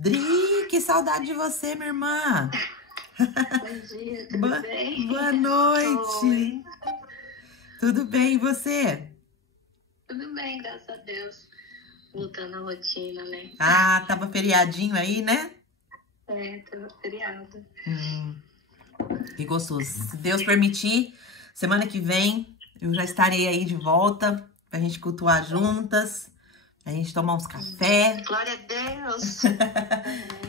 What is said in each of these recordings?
Dri, que saudade de você, minha irmã. Bom dia, tudo bem? Boa noite. Oi. Tudo bem, e você? Tudo bem, graças a Deus. Voltando à rotina, né? Ah, tava feriadinho aí, né? Tava feriado. Que gostoso. Se Deus permitir, semana que vem eu já estarei aí de volta pra gente cultuar juntas, a gente tomar uns café. Glória a Deus!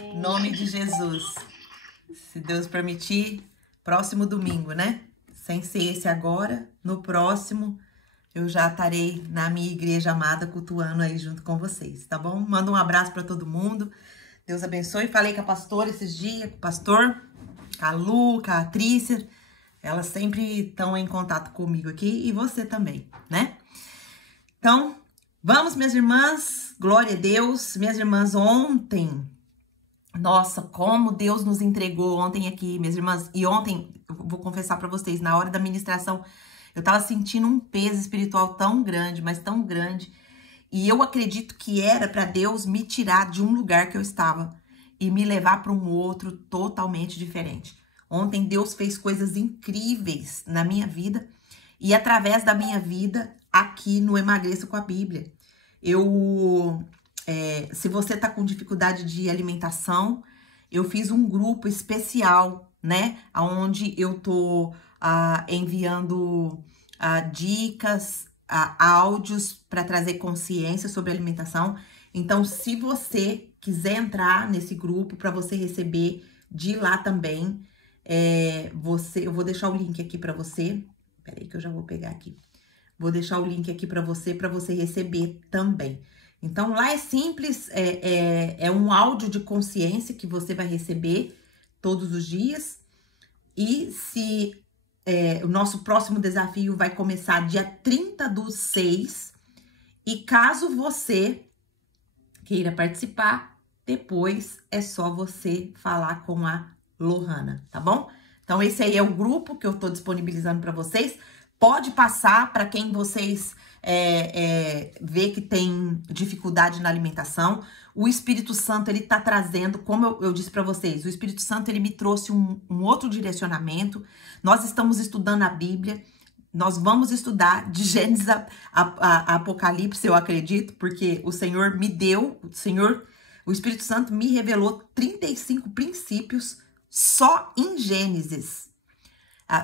Em nome de Jesus. Se Deus permitir, próximo domingo, né? Sem ser esse agora, no próximo eu já estarei na minha igreja amada cultuando aí junto com vocês, tá bom? Manda um abraço para todo mundo. Deus abençoe. Falei com a pastora esses dias, com o pastor, com a Lu, com a Trícia. Elas sempre estão em contato comigo aqui e você também, né? Então, vamos, minhas irmãs. Glória a Deus. Minhas irmãs, ontem, nossa, como Deus nos entregou ontem aqui, minhas irmãs. E ontem, eu vou confessar para vocês, na hora da ministração, eu tava sentindo um peso espiritual tão grande, mas tão grande. E eu acredito que era para Deus me tirar de um lugar que eu estava e me levar para um outro totalmente diferente. Ontem Deus fez coisas incríveis na minha vida e através da minha vida aqui no Emagreça com a Bíblia. Se você tá com dificuldade de alimentação, eu fiz um grupo especial, né? Onde eu tô enviando dicas, áudios para trazer consciência sobre alimentação. Então, se você quiser entrar nesse grupo para você receber de lá também, eu vou deixar o link aqui para você. Peraí que eu já vou pegar aqui. Vou deixar o link aqui para você receber também. Então, lá é simples, é um áudio de consciência que você vai receber todos os dias. E o nosso próximo desafio vai começar dia 30/6. E caso você queira participar, depois é só você falar com a Lohana, tá bom? Então, esse aí é o grupo que eu tô disponibilizando para vocês. Pode passar para quem vocês vê que tem dificuldade na alimentação. O Espírito Santo, ele tá trazendo, como eu disse para vocês, o Espírito Santo, ele me trouxe um outro direcionamento. Nós estamos estudando a Bíblia, nós vamos estudar de Gênesis a Apocalipse, eu acredito, porque o Senhor me deu, o Espírito Santo me revelou 35 princípios só em Gênesis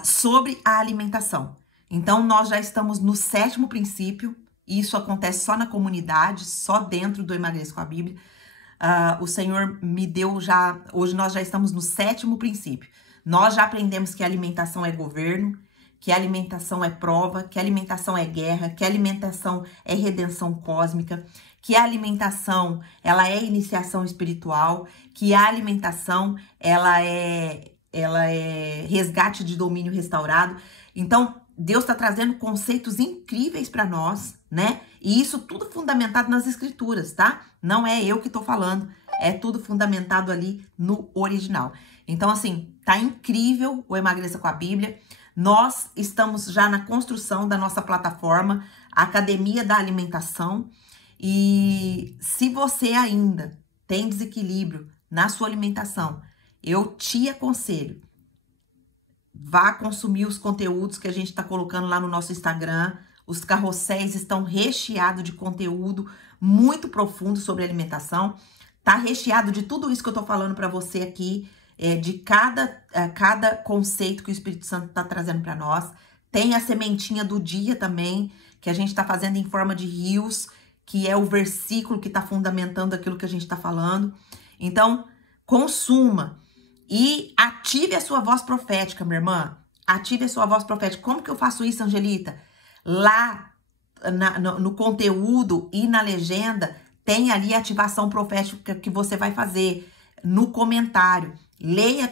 sobre a alimentação. Então, nós já estamos no 7º princípio, e isso acontece só na comunidade, só dentro do Emagreça com a Bíblia. O Senhor me deu já, hoje nós já estamos no 7º princípio. Nós já aprendemos que a alimentação é governo, que a alimentação é prova, que a alimentação é guerra, que a alimentação é redenção cósmica, que a alimentação, ela é iniciação espiritual, que a alimentação, ela é resgate de domínio restaurado. Então, Deus está trazendo conceitos incríveis para nós, né? E isso tudo fundamentado nas escrituras, tá? Não é eu que tô falando, é tudo fundamentado ali no original. Então, assim, tá incrível o Emagreça com a Bíblia. Nós estamos já na construção da nossa plataforma, a Academia da Alimentação. E se você ainda tem desequilíbrio na sua alimentação, eu te aconselho, vá consumir os conteúdos que a gente está colocando lá no nosso Instagram. Os carrosséis estão recheados de conteúdo muito profundo sobre alimentação. Tá recheado de tudo isso que eu tô falando para você aqui, de cada conceito que o Espírito Santo tá trazendo para nós. Tem a sementinha do dia também, que a gente tá fazendo em forma de rios, que é o versículo que tá fundamentando aquilo que a gente tá falando. Então, consuma. E ative a sua voz profética, minha irmã. Ative a sua voz profética. Como que eu faço isso, Angelita? Lá no conteúdo e na legenda, tem ali a ativação profética que você vai fazer no comentário. Leia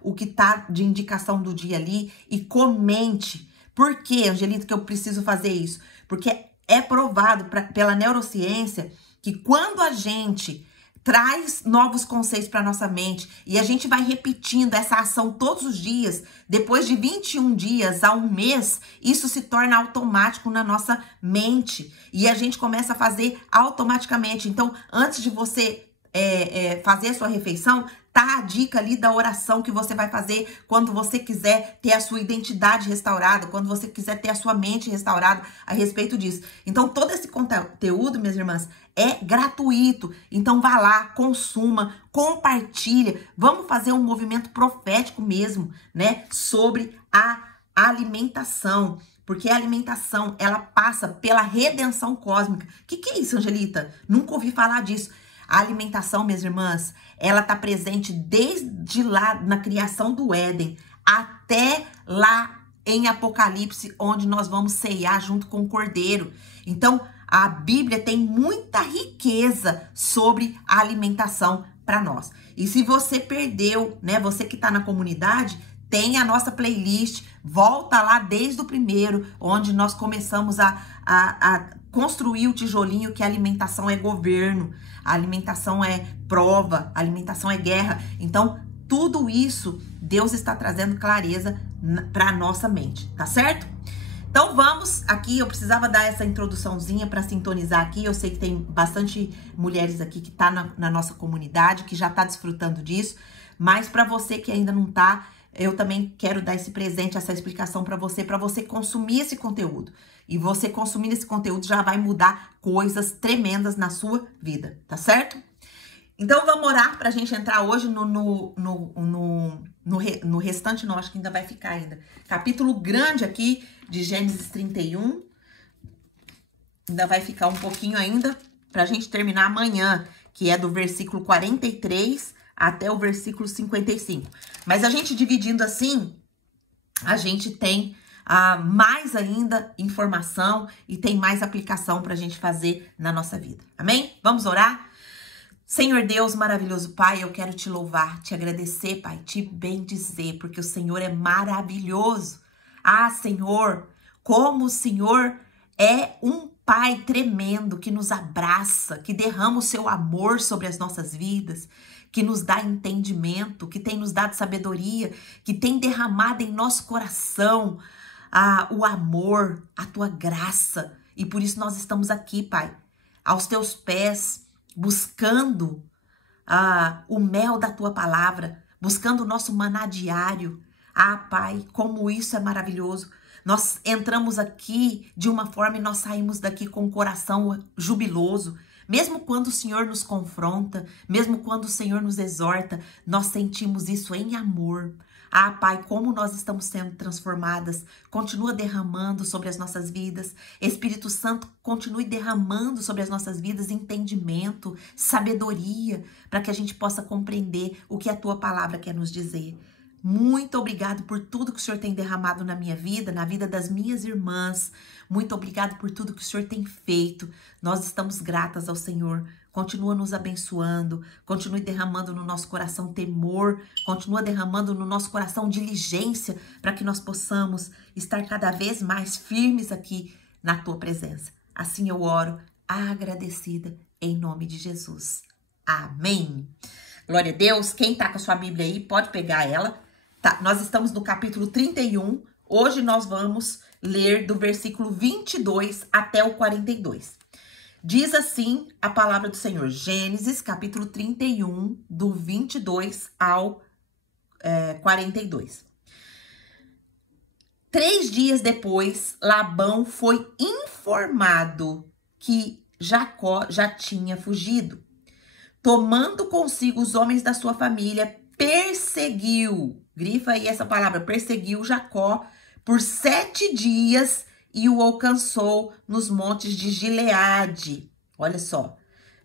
o que tá de indicação do dia ali e comente. Por que, Angelita, que eu preciso fazer isso? Porque é provado pela neurociência que quando a gente traz novos conceitos para nossa mente e a gente vai repetindo essa ação todos os dias, depois de 21 dias a um mês, isso se torna automático na nossa mente e a gente começa a fazer automaticamente. Então, antes de você fazer a sua refeição, tá a dica ali da oração que você vai fazer quando você quiser ter a sua identidade restaurada, quando você quiser ter a sua mente restaurada a respeito disso. Então, todo esse conteúdo, minhas irmãs, é gratuito. Então, vá lá, consuma, compartilha. Vamos fazer um movimento profético mesmo, né? Sobre a alimentação. Porque a alimentação, ela passa pela redenção cósmica. O que é isso, Angelita? Nunca ouvi falar disso. A alimentação, minhas irmãs, ela está presente desde lá na criação do Éden até lá em Apocalipse, onde nós vamos ceiar junto com o Cordeiro. Então, a Bíblia tem muita riqueza sobre a alimentação para nós. E se você perdeu, né, você que está na comunidade, tem a nossa playlist, volta lá desde o primeiro, onde nós começamos a construir o tijolinho que a alimentação é governo, a alimentação é prova, a alimentação é guerra. Então, tudo isso, Deus está trazendo clareza para a nossa mente, tá certo? Então, vamos aqui, eu precisava dar essa introduçãozinha para sintonizar aqui. Eu sei que tem bastante mulheres aqui que tá na nossa comunidade, que já tá desfrutando disso, mas para você que ainda não tá, eu também quero dar esse presente, essa explicação para você consumir esse conteúdo. E você consumindo esse conteúdo já vai mudar coisas tremendas na sua vida, tá certo? Então, vamos orar pra gente entrar hoje no restante, não, acho que ainda vai ficar ainda. Capítulo grande aqui de Gênesis 31. Ainda vai ficar um pouquinho ainda pra gente terminar amanhã, que é do versículo 43 até o versículo 55. Mas a gente dividindo assim, a gente tem mais ainda informação e tem mais aplicação para a gente fazer na nossa vida. Amém? Vamos orar? Senhor Deus, maravilhoso Pai, eu quero te louvar, te agradecer, Pai, te bendizer, porque o Senhor é maravilhoso. Ah, Senhor, como o Senhor é um Pai tremendo que nos abraça, que derrama o seu amor sobre as nossas vidas, que nos dá entendimento, que tem nos dado sabedoria, que tem derramado em nosso coração o amor, a tua graça. E por isso nós estamos aqui, Pai, aos teus pés, buscando o mel da tua palavra, buscando o nosso maná diário. Ah, Pai, como isso é maravilhoso. Nós entramos aqui de uma forma e nós saímos daqui com o coração jubiloso. Mesmo quando o Senhor nos confronta, mesmo quando o Senhor nos exorta, nós sentimos isso em amor. Ah, Pai, como nós estamos sendo transformadas. Continua derramando sobre as nossas vidas. Espírito Santo, continue derramando sobre as nossas vidas entendimento, sabedoria, para que a gente possa compreender o que a tua palavra quer nos dizer. Muito obrigado por tudo que o Senhor tem derramado na minha vida, na vida das minhas irmãs. Muito obrigado por tudo que o Senhor tem feito. Nós estamos gratas ao Senhor. Continua nos abençoando, continue derramando no nosso coração temor, continua derramando no nosso coração diligência, para que nós possamos estar cada vez mais firmes aqui na tua presença. Assim eu oro, agradecida, em nome de Jesus. Amém. Glória a Deus. Quem tá com a sua Bíblia aí, pode pegar ela. Tá, nós estamos no capítulo 31. Hoje nós vamos ler do versículo 22 até o 42. Diz assim a palavra do Senhor. Gênesis, capítulo 31, do 22 ao 42. 3 dias depois, Labão foi informado que Jacó já tinha fugido. Tomando consigo os homens da sua família, perseguiu, grifa aí essa palavra, perseguiu Jacó por 7 dias e o alcançou nos montes de Gileade. Olha só,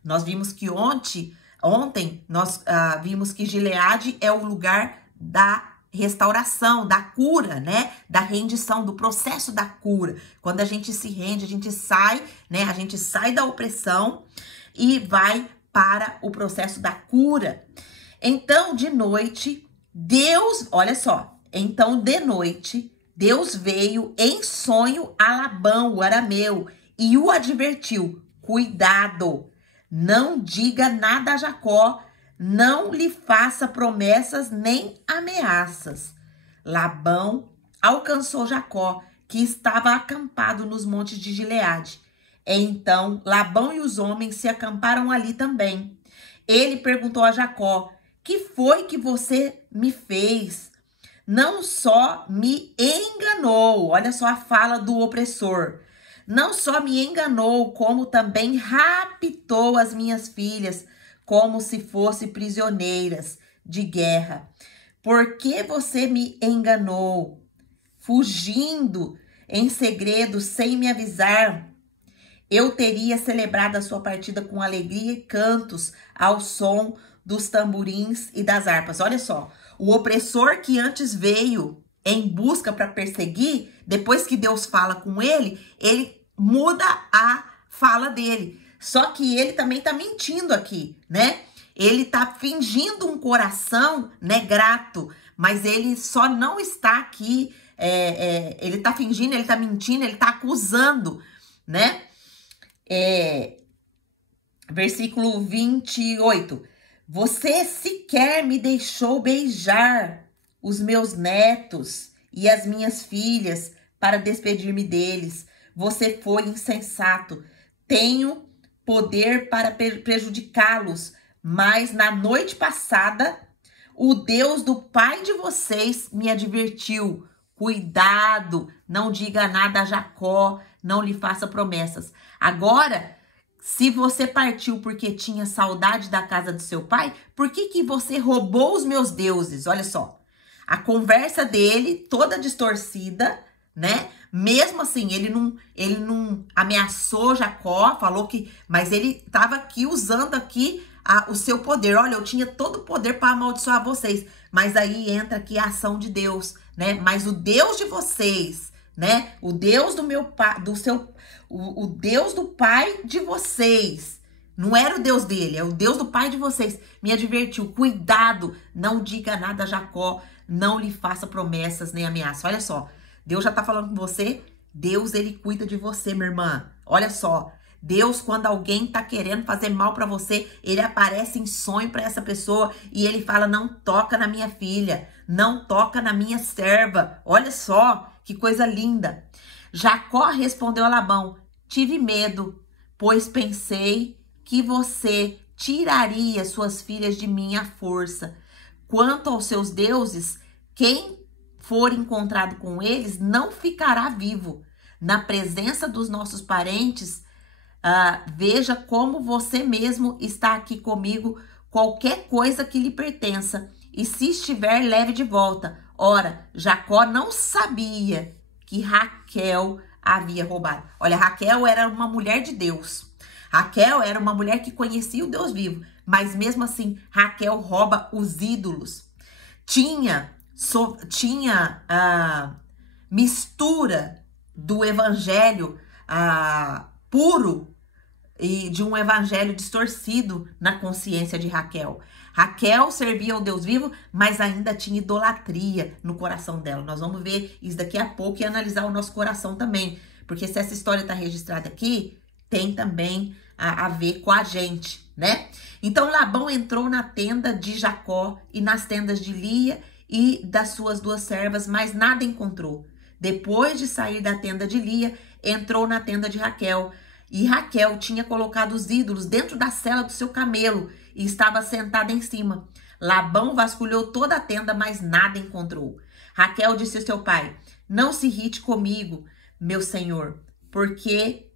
nós vimos que ontem nós vimos que Gileade é o lugar da restauração, da cura, né? Da rendição, do processo da cura. Quando a gente se rende, a gente sai, né? A gente sai da opressão e vai para o processo da cura. Então, de noite, Deus, olha só, então de noite, Deus veio em sonho a Labão, o arameu, e o advertiu: cuidado, não diga nada a Jacó, não lhe faça promessas nem ameaças. Labão alcançou Jacó, que estava acampado nos montes de Gileade. Então, Labão e os homens se acamparam ali também. Ele perguntou a Jacó: que foi que você me fez? Não só me enganou, olha só a fala do opressor. Não só me enganou, como também raptou as minhas filhas, como se fossem prisioneiras de guerra. Por que você me enganou, fugindo em segredo, sem me avisar? Eu teria celebrado a sua partida com alegria e cantos ao som dos tamborins e das harpas. Olha só, o opressor que antes veio em busca para perseguir, depois que Deus fala com ele muda a fala dele. Só que ele também tá mentindo aqui, né? Ele tá fingindo um coração, né, grato, mas ele só não está aqui, ele tá fingindo, ele tá mentindo, ele tá acusando, né? Versículo 28. Você sequer me deixou beijar os meus netos e as minhas filhas para despedir-me deles. Você foi insensato. Tenho poder para prejudicá-los, mas na noite passada, o Deus do pai de vocês me advertiu. Cuidado, não diga nada a Jacó, não lhe faça promessas. Agora, se você partiu porque tinha saudade da casa do seu pai, por que você roubou os meus deuses? Olha só, a conversa dele toda distorcida, né? Mesmo assim, ele não ameaçou Jacó, falou que, mas ele estava aqui usando aqui o seu poder. Olha, eu tinha todo o poder para amaldiçoar vocês, mas aí entra aqui a ação de Deus, né? Mas o Deus de vocês, né? O Deus do meu pai, o Deus do pai de vocês, não era o Deus dele, é o Deus do pai de vocês, me advertiu. Cuidado, não diga nada a Jacó, não lhe faça promessas nem ameaças. Olha só, Deus já tá falando com você. Deus, ele cuida de você, minha irmã. Olha só, Deus, quando alguém tá querendo fazer mal para você, ele aparece em sonho para essa pessoa e ele fala: não toca na minha filha, não toca na minha serva. Olha só, que coisa linda. Jacó respondeu a Labão: tive medo, pois pensei que você tiraria suas filhas de mim à força. Quanto aos seus deuses, quem for encontrado com eles não ficará vivo. Na presença dos nossos parentes, veja como você mesmo está aqui comigo, qualquer coisa que lhe pertença, e se estiver, leve de volta. Ora, Jacó não sabia que Raquel havia roubado. Olha, Raquel era uma mulher de Deus. Raquel era uma mulher que conhecia o Deus vivo, mas mesmo assim, Raquel rouba os ídolos. Tinha mistura do evangelho puro e de um evangelho distorcido na consciência de Raquel. Raquel servia ao Deus vivo, mas ainda tinha idolatria no coração dela. Nós vamos ver isso daqui a pouco e analisar o nosso coração também, porque se essa história está registrada aqui, tem também a ver com a gente, né? Então Labão entrou na tenda de Jacó e nas tendas de Lia e das suas duas servas, mas nada encontrou. Depois de sair da tenda de Lia, entrou na tenda de Raquel. E Raquel tinha colocado os ídolos dentro da sela do seu camelo e estava sentada em cima. Labão vasculhou toda a tenda, mas nada encontrou. Raquel disse ao seu pai: não se irrite comigo, meu senhor, porque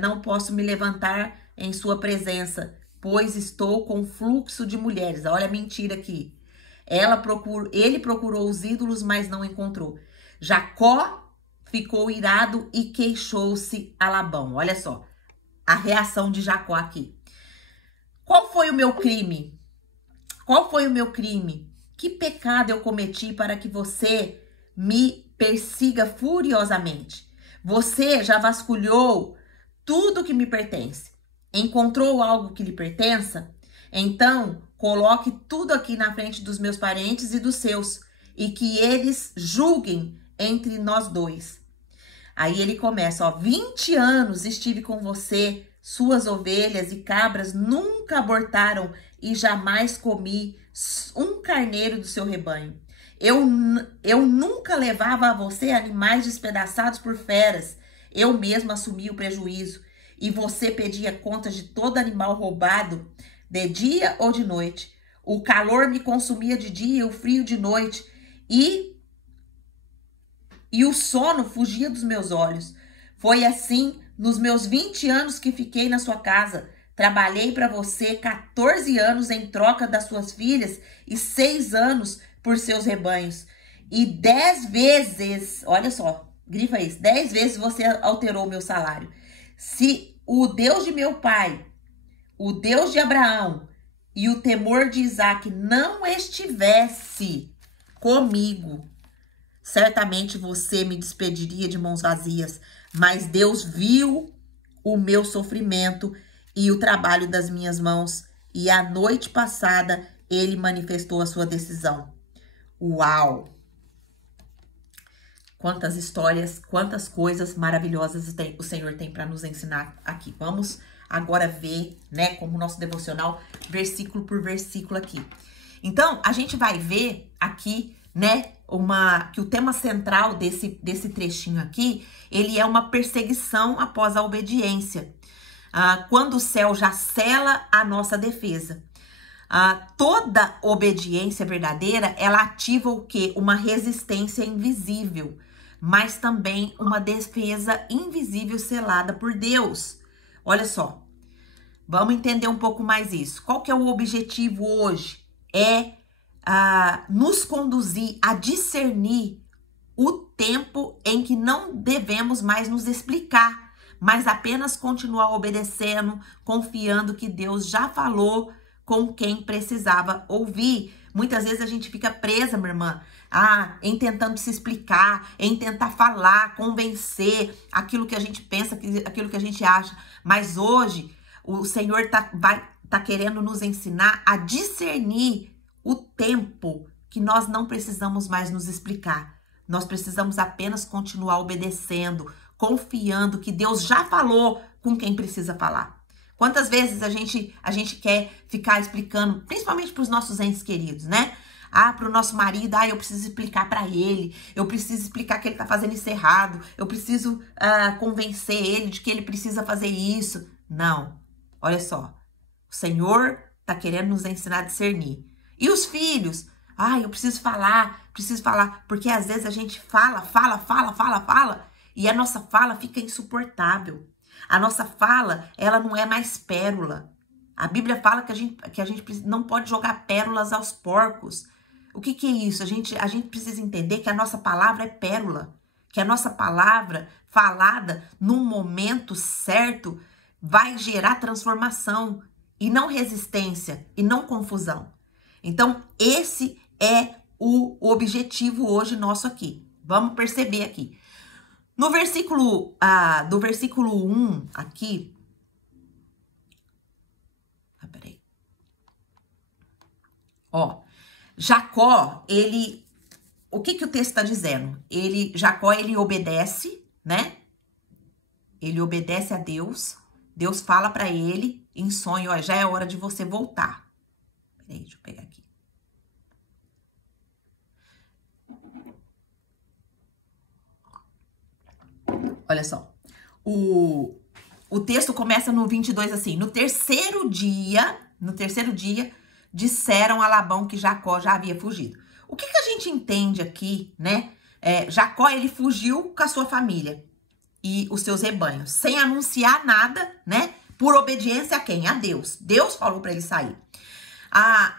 não posso me levantar em sua presença, pois estou com fluxo de mulheres. Olha a mentira aqui. Ele procurou os ídolos, mas não encontrou. Jacó ficou irado e queixou-se a Labão. Olha só a reação de Jacó aqui. Qual foi o meu crime? Qual foi o meu crime? Que pecado eu cometi para que você me persiga furiosamente? Você já vasculhou tudo que me pertence. Encontrou algo que lhe pertença? Então, coloque tudo aqui na frente dos meus parentes e dos seus, e que eles julguem entre nós dois. Aí ele começa, 20 anos estive com você, suas ovelhas e cabras nunca abortaram e jamais comi um carneiro do seu rebanho. Eu nunca levava a você animais despedaçados por feras. Eu mesmo assumi o prejuízo. E você pedia contas de todo animal roubado de dia ou de noite. O calor me consumia de dia e o frio de noite, e o sono fugia dos meus olhos. Foi assim nos meus 20 anos que fiquei na sua casa. Trabalhei para você 14 anos em troca das suas filhas e 6 anos por seus rebanhos. E 10 vezes, olha só, grifa isso, 10 vezes você alterou meu salário. Se o Deus de meu pai, o Deus de Abraão e o temor de Isaac não estivesse comigo, certamente você me despediria de mãos vazias, mas Deus viu o meu sofrimento e o trabalho das minhas mãos, e a noite passada ele manifestou a sua decisão. Uau! Quantas histórias, quantas coisas maravilhosas o Senhor tem para nos ensinar aqui. Vamos agora ver, né, como nosso devocional, versículo por versículo aqui. Então, a gente vai ver aqui, né, que o tema central desse trechinho aqui, ele é uma perseguição após a obediência. Quando o céu já sela a nossa defesa. Toda obediência verdadeira, ela ativa o quê? Uma resistência invisível, mas também uma defesa invisível selada por Deus. Olha só, vamos entender um pouco mais isso. Qual que é o objetivo hoje? É nos conduzir a discernir o tempo em que não devemos mais nos explicar, mas apenas continuar obedecendo, confiando que Deus já falou com quem precisava ouvir. Muitas vezes a gente fica presa, minha irmã, em tentando se explicar, em tentar falar, convencer aquilo que a gente pensa, aquilo que a gente acha. Mas hoje o Senhor tá querendo nos ensinar a discernir o tempo que nós não precisamos mais nos explicar. Nós precisamos apenas continuar obedecendo, confiando que Deus já falou com quem precisa falar. Quantas vezes a gente quer ficar explicando, principalmente para os nossos entes queridos, né? Para o nosso marido, eu preciso explicar para ele, eu preciso explicar que ele está fazendo isso errado, eu preciso convencer ele de que ele precisa fazer isso. Não, olha só, o Senhor está querendo nos ensinar a discernir. E os filhos? Eu preciso falar, porque às vezes a gente fala, e a nossa fala fica insuportável. A nossa fala, ela não é mais pérola. A Bíblia fala que a gente não pode jogar pérolas aos porcos. O que é isso? A gente precisa entender que a nossa palavra é pérola, que a nossa palavra falada num momento certo vai gerar transformação e não resistência e não confusão. Então, esse é o objetivo hoje nosso aqui. Vamos perceber aqui. No versículo, do versículo 1 aqui, peraí. Jacó, o que o texto está dizendo? Jacó, ele obedece, né? Ele obedece a Deus. Deus fala para ele em sonho, já é hora de você voltar. Peraí, deixa eu pegar aqui. Olha só, o texto começa no 22 assim: no terceiro dia, disseram a Labão que Jacó já havia fugido. O que a gente entende aqui, né? Jacó, ele fugiu com a sua família e os seus rebanhos, sem anunciar nada, né? Por obediência a quem? A Deus. Deus falou para ele sair.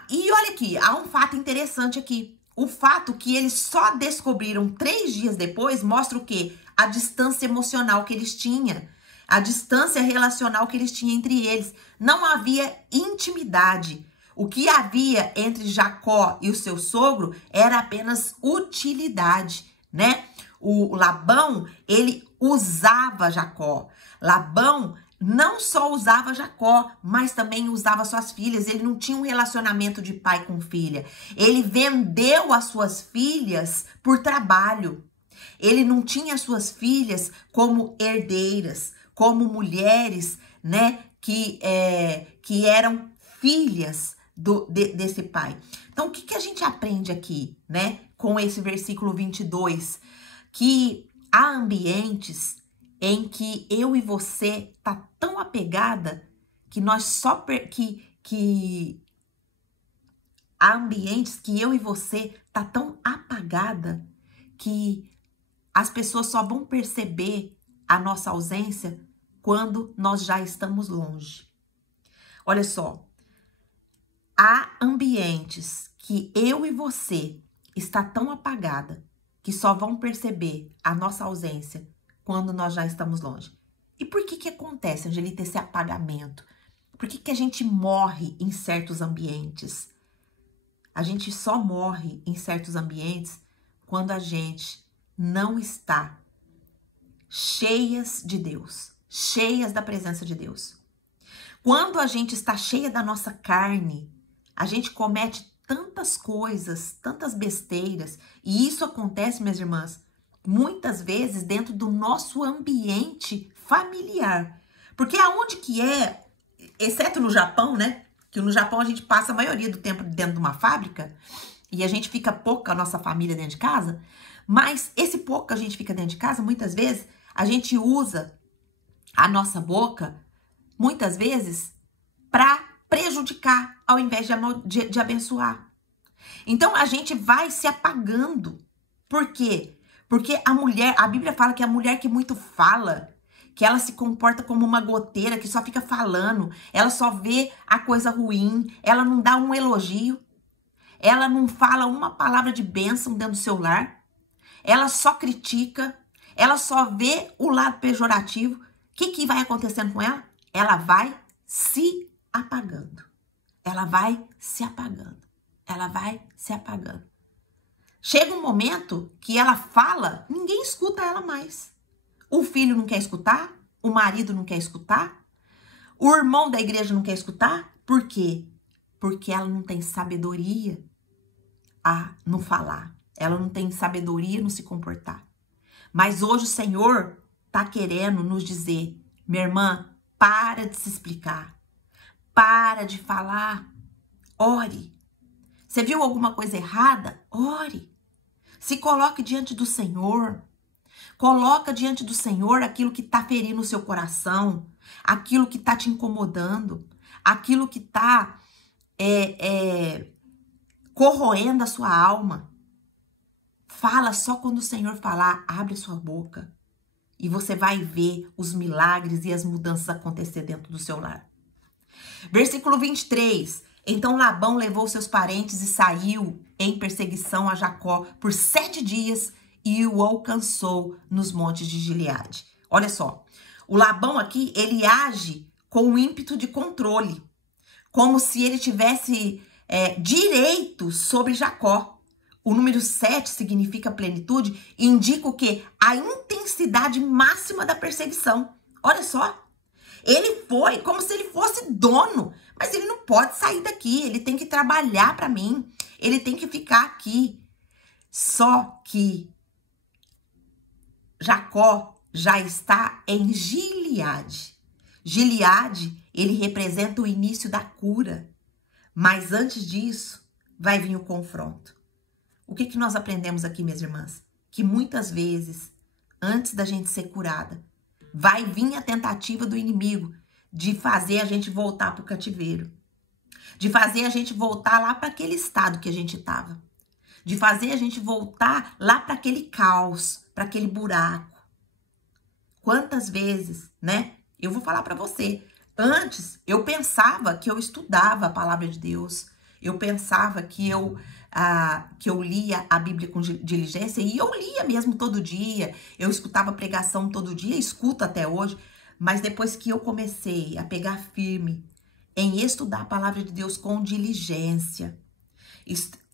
E olha aqui, há um fato interessante aqui. O fato que eles só descobriram 3 dias depois mostra o quê? A distância emocional que eles tinham, a distância relacional que eles tinham entre eles. Não havia intimidade. O que havia entre Jacó e o seu sogro era apenas utilidade, né? O Labão, ele usava Jacó. Labão não só usava Jacó, mas também usava suas filhas. Ele não tinha um relacionamento de pai com filha. Ele vendeu as suas filhas por trabalho. Ele não tinha suas filhas como herdeiras, como mulheres, né, que eram filhas desse pai. Então, o que a gente aprende aqui, né, com esse versículo 22? Que há ambientes em que eu e você tá tão apegada que nós que que há ambientes que eu e você tá tão apagada que as pessoas só vão perceber a nossa ausência quando nós já estamos longe. Olha só, há ambientes que eu e você está tão apagada que só vão perceber a nossa ausência quando nós já estamos longe. E por que acontece, Angelita, esse apagamento? Por que a gente morre em certos ambientes? A gente só morre em certos ambientes quando a gente não está cheias de Deus, cheias da presença de Deus. Quando a gente está cheia da nossa carne, a gente comete tantas coisas, tantas besteiras, e isso acontece, minhas irmãs, muitas vezes dentro do nosso ambiente familiar. Porque aonde que é, exceto no Japão, né? Que no Japão a gente passa a maioria do tempo dentro de uma fábrica e a gente fica pouco com a nossa família dentro de casa, mas esse pouco que a gente fica dentro de casa, muitas vezes, a gente usa a nossa boca, muitas vezes, para prejudicar ao invés de abençoar. Então, a gente vai se apagando. Por quê? Porque a Bíblia fala que a mulher que muito fala, que ela se comporta como uma goteira, que só fica falando, ela só vê a coisa ruim, ela não dá um elogio, ela não fala uma palavra de bênção dentro do seu lar, ela só critica, ela só vê o lado pejorativo. O que vai acontecendo com ela? Ela vai se apagando. Ela vai se apagando. Ela vai se apagando. Chega um momento que ela fala, ninguém escuta ela mais. O filho não quer escutar, o marido não quer escutar, o irmão da igreja não quer escutar. Por quê? Porque ela não tem sabedoria a não falar. Ela não tem sabedoria no se comportar. Mas hoje o Senhor tá querendo nos dizer, minha irmã, para de se explicar. Para de falar. Ore. Você viu alguma coisa errada? Ore. Se coloque diante do Senhor. Coloca diante do Senhor aquilo que está ferindo o seu coração, aquilo que está te incomodando, aquilo que está corroendo a sua alma. Fala só quando o Senhor falar, abre a sua boca. E você vai ver os milagres e as mudanças acontecer dentro do seu lar. Versículo 23. Então Labão levou seus parentes e saiu em perseguição a Jacó por 7 dias e o alcançou nos montes de Gileade. Olha só, o Labão aqui, ele age com um ímpeto de controle, como se ele tivesse direito sobre Jacó. O número 7 significa plenitude e indica o quê? A intensidade máxima da perseguição. Olha só, ele foi como se ele fosse dono, mas ele não pode sair daqui, ele tem que trabalhar para mim, ele tem que ficar aqui. Só que Jacó já está em Gileade. Gileade, ele representa o início da cura. Mas antes disso, vai vir o confronto. O que nós aprendemos aqui, minhas irmãs? Que muitas vezes, antes da gente ser curada, vai vir a tentativa do inimigo de fazer a gente voltar para o cativeiro. De fazer a gente voltar lá para aquele estado que a gente estava. De fazer a gente voltar lá para aquele caos, para aquele buraco. Quantas vezes, né? Eu vou falar para você. Antes, eu pensava que eu estudava a palavra de Deus. Eu pensava que eu lia a Bíblia com diligência. E eu lia mesmo todo dia. Eu escutava pregação todo dia. Escuto até hoje. Mas depois que eu comecei a pegar firme em estudar a palavra de Deus com diligência,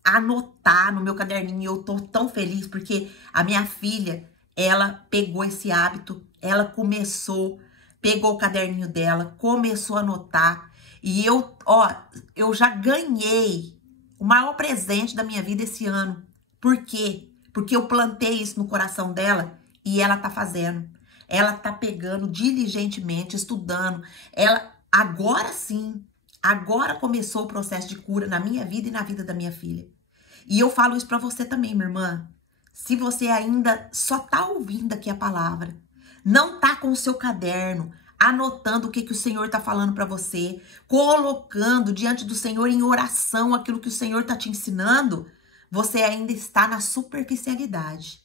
anotar no meu caderninho, eu tô tão feliz porque a minha filha, ela pegou esse hábito, ela pegou o caderninho dela, começou a anotar e eu já ganhei o maior presente da minha vida esse ano. Por quê? Porque eu plantei isso no coração dela e ela tá fazendo. Ela tá pegando diligentemente, estudando. Ela, agora sim, agora começou o processo de cura na minha vida e na vida da minha filha. E eu falo isso pra você também, minha irmã. Se você ainda só tá ouvindo aqui a palavra, não tá com o seu caderno anotando o que o Senhor tá falando para você, colocando diante do Senhor em oração aquilo que o Senhor tá te ensinando, você ainda está na superficialidade.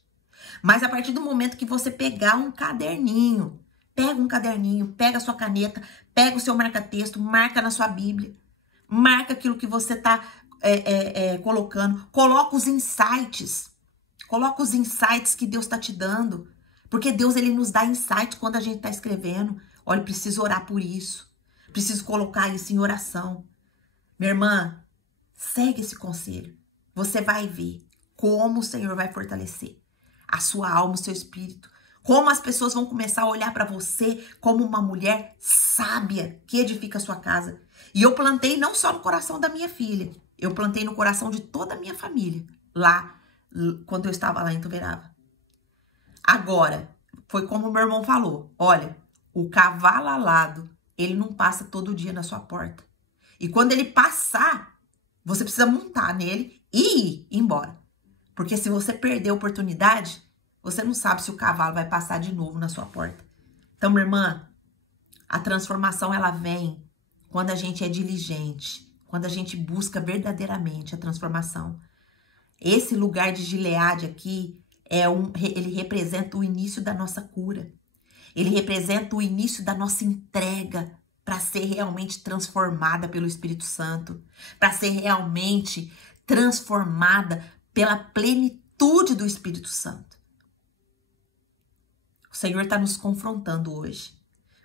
Mas a partir do momento que você pegar um caderninho, pega a sua caneta, pega o seu marca-texto, marca na sua Bíblia, marca aquilo que você tá colocando, coloca os insights que Deus tá te dando, porque Deus, ele nos dá insights quando a gente tá escrevendo. Olha, preciso orar por isso, preciso colocar isso em oração. Minha irmã, segue esse conselho, você vai ver como o Senhor vai fortalecer a sua alma, o seu espírito, como as pessoas vão começar a olhar para você como uma mulher sábia que edifica a sua casa. E eu plantei não só no coração da minha filha, eu plantei no coração de toda a minha família, lá, quando eu estava lá em Tuverava. Agora, foi como o meu irmão falou, olha, o cavalo alado, ele não passa todo dia na sua porta. E quando ele passar, você precisa montar nele e ir embora. Porque se você perder a oportunidade, você não sabe se o cavalo vai passar de novo na sua porta. Então, minha irmã, a transformação, ela vem quando a gente é diligente, quando a gente busca verdadeiramente a transformação. Esse lugar de Gileade aqui, ele representa o início da nossa cura. Ele representa o início da nossa entrega para ser realmente transformada pelo Espírito Santo, para ser realmente transformada pela plenitude do Espírito Santo. O Senhor está nos confrontando hoje.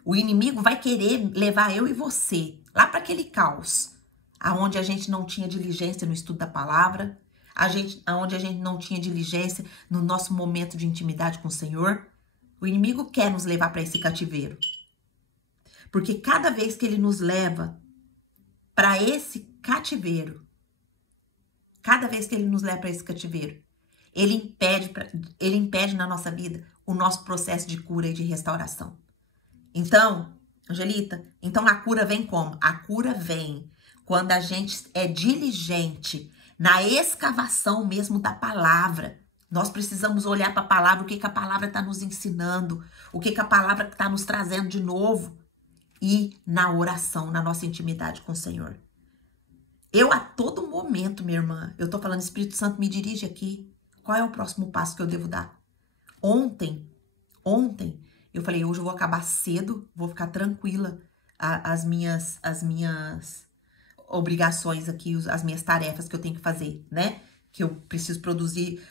O inimigo vai querer levar eu e você lá para aquele caos, aonde a gente não tinha diligência no estudo da palavra, aonde a gente não tinha diligência no nosso momento de intimidade com o Senhor. O inimigo quer nos levar para esse cativeiro. Porque cada vez que ele nos leva para esse cativeiro, ele impede na nossa vida o nosso processo de cura e de restauração. Então, Angelita, a cura vem como? A cura vem quando a gente é diligente na escavação mesmo da palavra. Nós precisamos olhar para a palavra, o que a palavra está nos ensinando, o que a palavra está nos trazendo de novo. E na oração, na nossa intimidade com o Senhor. Eu a todo momento, minha irmã, eu tô falando, Espírito Santo, me dirige aqui. Qual é o próximo passo que eu devo dar? Ontem, eu falei, hoje eu vou acabar cedo, vou ficar tranquila. As minhas obrigações aqui, as minhas tarefas que eu tenho que fazer, né? Que eu preciso produzir,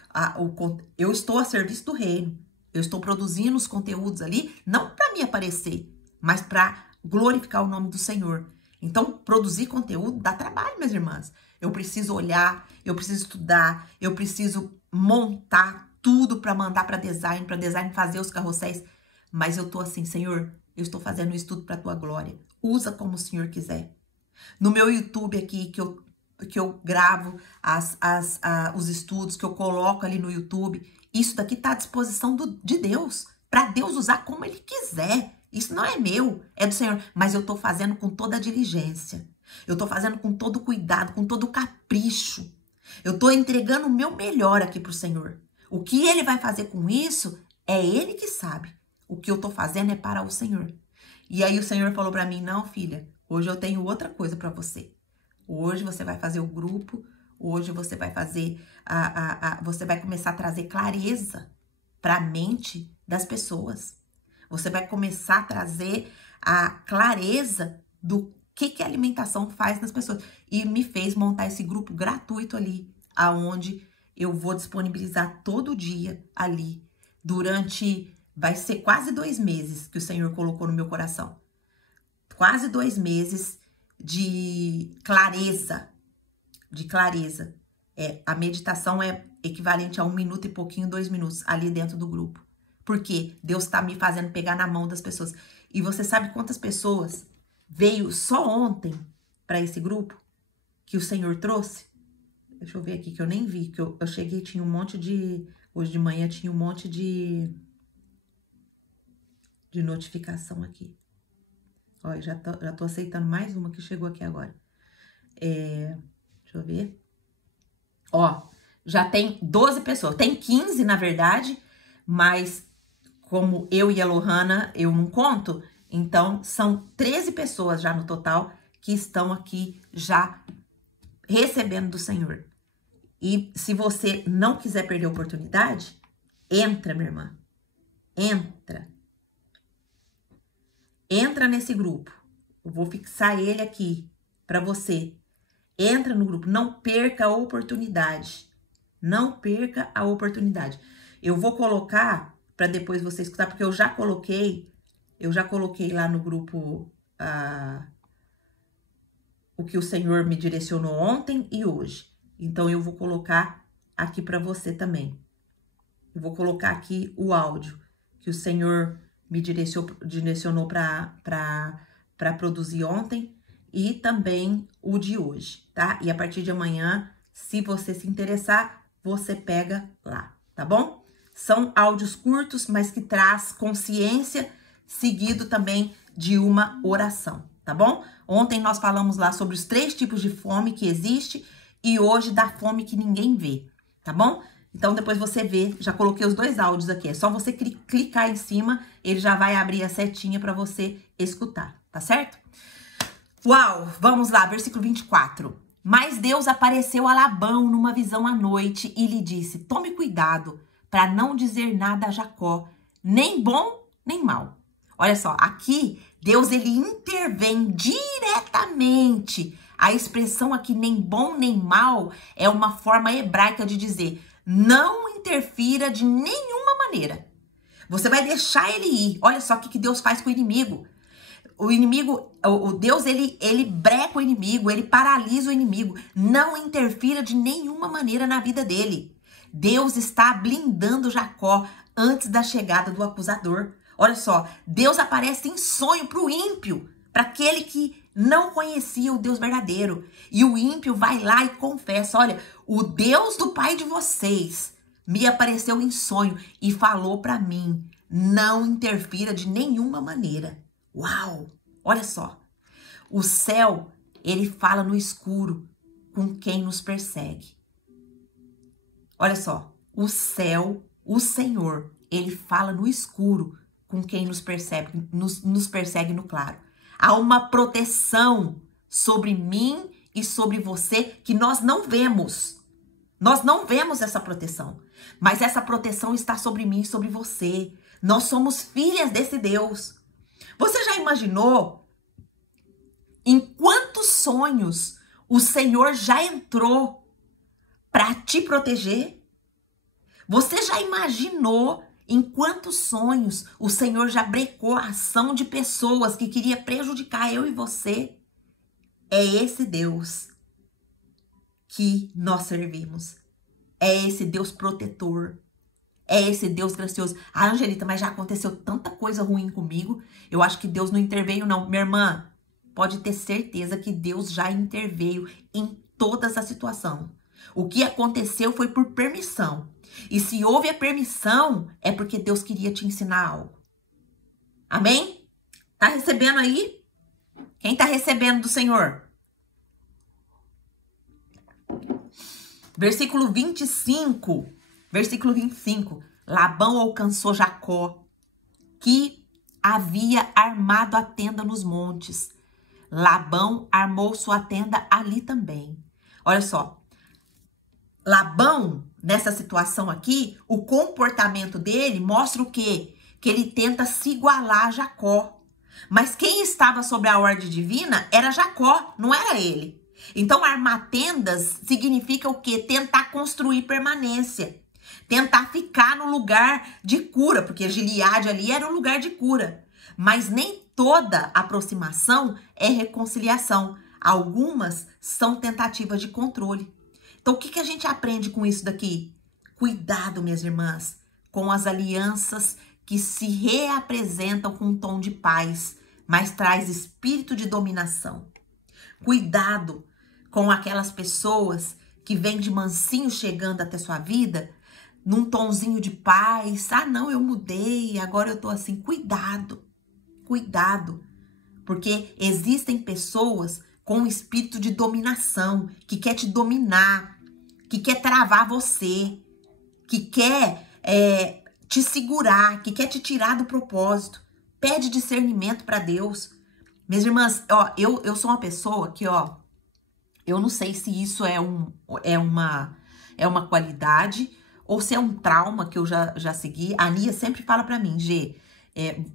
eu estou a serviço do reino. Eu estou produzindo os conteúdos ali, não para me aparecer, mas para glorificar o nome do Senhor. Então, produzir conteúdo dá trabalho, minhas irmãs. Eu preciso olhar, eu preciso estudar, eu preciso montar tudo para mandar para design fazer os carrosséis. Mas eu tô assim, Senhor, eu estou fazendo isso tudo para tua glória. Usa como o Senhor quiser. No meu YouTube aqui, que eu gravo os estudos, que eu coloco ali no YouTube, isso daqui tá à disposição de Deus, para Deus usar como Ele quiser. Isso não é meu, é do Senhor. Mas eu tô fazendo com toda a diligência. Eu tô fazendo com todo o cuidado, com todo o capricho. Eu tô entregando o meu melhor aqui pro Senhor. O que Ele vai fazer com isso, é Ele que sabe. O que eu tô fazendo é para o Senhor. E aí o Senhor falou pra mim, não, filha, hoje eu tenho outra coisa pra você. Hoje você vai fazer o grupo, hoje você vai fazer, você vai começar a trazer clareza pra mente das pessoas. Você vai começar a trazer a clareza do que a alimentação faz nas pessoas. E me fez montar esse grupo gratuito ali, aonde eu vou disponibilizar todo dia ali, durante, vai ser quase 2 meses que o Senhor colocou no meu coração. Quase 2 meses de clareza, a meditação é equivalente a 1 minuto e pouquinho, 2 minutos ali dentro do grupo. Porque Deus tá me fazendo pegar na mão das pessoas. E você sabe quantas pessoas veio só ontem para esse grupo que o Senhor trouxe? Deixa eu ver aqui, que eu nem vi. Que eu cheguei, tinha um monte de... Hoje de manhã tinha um monte de notificação aqui. Ó, eu já tô aceitando mais uma que chegou aqui agora. Deixa eu ver. Ó, já tem 12 pessoas. Tem 15, na verdade, mas... como eu e a Lohana, eu não conto, Então, são 13 pessoas já no total que estão aqui já recebendo do Senhor. E se você não quiser perder a oportunidade, entra, minha irmã. Entra. Entra nesse grupo. Eu vou fixar ele aqui para você. Entra no grupo. Não perca a oportunidade. Não perca a oportunidade. Eu vou colocar para depois você escutar, porque eu já coloquei lá no grupo o que o Senhor me direcionou ontem e hoje. Então, eu vou colocar aqui para você também. Eu vou colocar aqui o áudio que o Senhor me direcionou para produzir ontem e também o de hoje, tá? E a partir de amanhã, se você se interessar, você pega lá, tá bom? São áudios curtos, mas que traz consciência, seguido também de uma oração, tá bom? Ontem nós falamos lá sobre os 3 tipos de fome que existe e hoje da fome que ninguém vê, tá bom? Então, depois você vê, já coloquei os 2 áudios aqui, é só você clicar em cima, ele já vai abrir a setinha para você escutar, tá certo? Uau, vamos lá, versículo 24. Mas Deus apareceu a Labão numa visão à noite e lhe disse, tome cuidado para não dizer nada a Jacó, nem bom, nem mal. Olha só, aqui Deus ele intervém diretamente. A expressão aqui nem bom nem mal é uma forma hebraica de dizer não interfira de nenhuma maneira. Você vai deixar ele ir. Olha só o que Deus faz com o inimigo. O inimigo, o Deus ele breca o inimigo, ele paralisa o inimigo. Não interfira de nenhuma maneira na vida dele. Deus está blindando Jacó antes da chegada do acusador. Olha só, Deus aparece em sonho para o ímpio, para aquele que não conhecia o Deus verdadeiro. E o ímpio vai lá e confessa, olha, o Deus do pai de vocês me apareceu em sonho e falou para mim, não interfira de nenhuma maneira. Uau, olha só, o céu, ele fala no escuro com quem nos persegue. Olha só, o céu, o Senhor, ele fala no escuro com quem nos persegue no claro. Há uma proteção sobre mim e sobre você que nós não vemos. Nós não vemos essa proteção, mas essa proteção está sobre mim e sobre você. Nós somos filhas desse Deus. Você já imaginou em quantos sonhos o Senhor já entrou para te proteger? Você já imaginou em quantos sonhos o Senhor já brecou a ação de pessoas que queria prejudicar eu e você? É esse Deus que nós servimos. É esse Deus protetor. É esse Deus gracioso. Ah, Angelita, mas já aconteceu tanta coisa ruim comigo. Eu acho que Deus não interveio, não. Minha irmã, pode ter certeza que Deus já interveio em toda essa situação. O que aconteceu foi por permissão. E se houve a permissão, é porque Deus queria te ensinar algo. Amém? Tá recebendo aí? Quem tá recebendo do Senhor? Versículo 25. Versículo 25. Labão alcançou Jacó, que havia armado a tenda nos montes. Labão armou sua tenda ali também. Olha só. Labão, nessa situação aqui, o comportamento dele mostra o quê? Que ele tenta se igualar a Jacó. Mas quem estava sob a ordem divina era Jacó, não era ele. Então, armar tendas significa o quê? Tentar construir permanência. Tentar ficar no lugar de cura, porque Gileade ali era um lugar de cura. Mas nem toda aproximação é reconciliação. Algumas são tentativas de controle. Então, o que a gente aprende com isso daqui? Cuidado, minhas irmãs, com as alianças que se reapresentam com um tom de paz, mas traz espírito de dominação. Cuidado com aquelas pessoas que vêm de mansinho chegando até sua vida, num tonzinho de paz. Ah, não, eu mudei, agora eu tô assim. Cuidado, cuidado, porque existem pessoas com um espírito de dominação, que quer te dominar, que quer travar você, que quer te segurar, que quer te tirar do propósito. Pede discernimento para Deus. Minhas irmãs, ó, eu sou uma pessoa que, ó, eu não sei se isso é uma qualidade ou se é um trauma que eu já segui. A Nia sempre fala pra mim, Gê,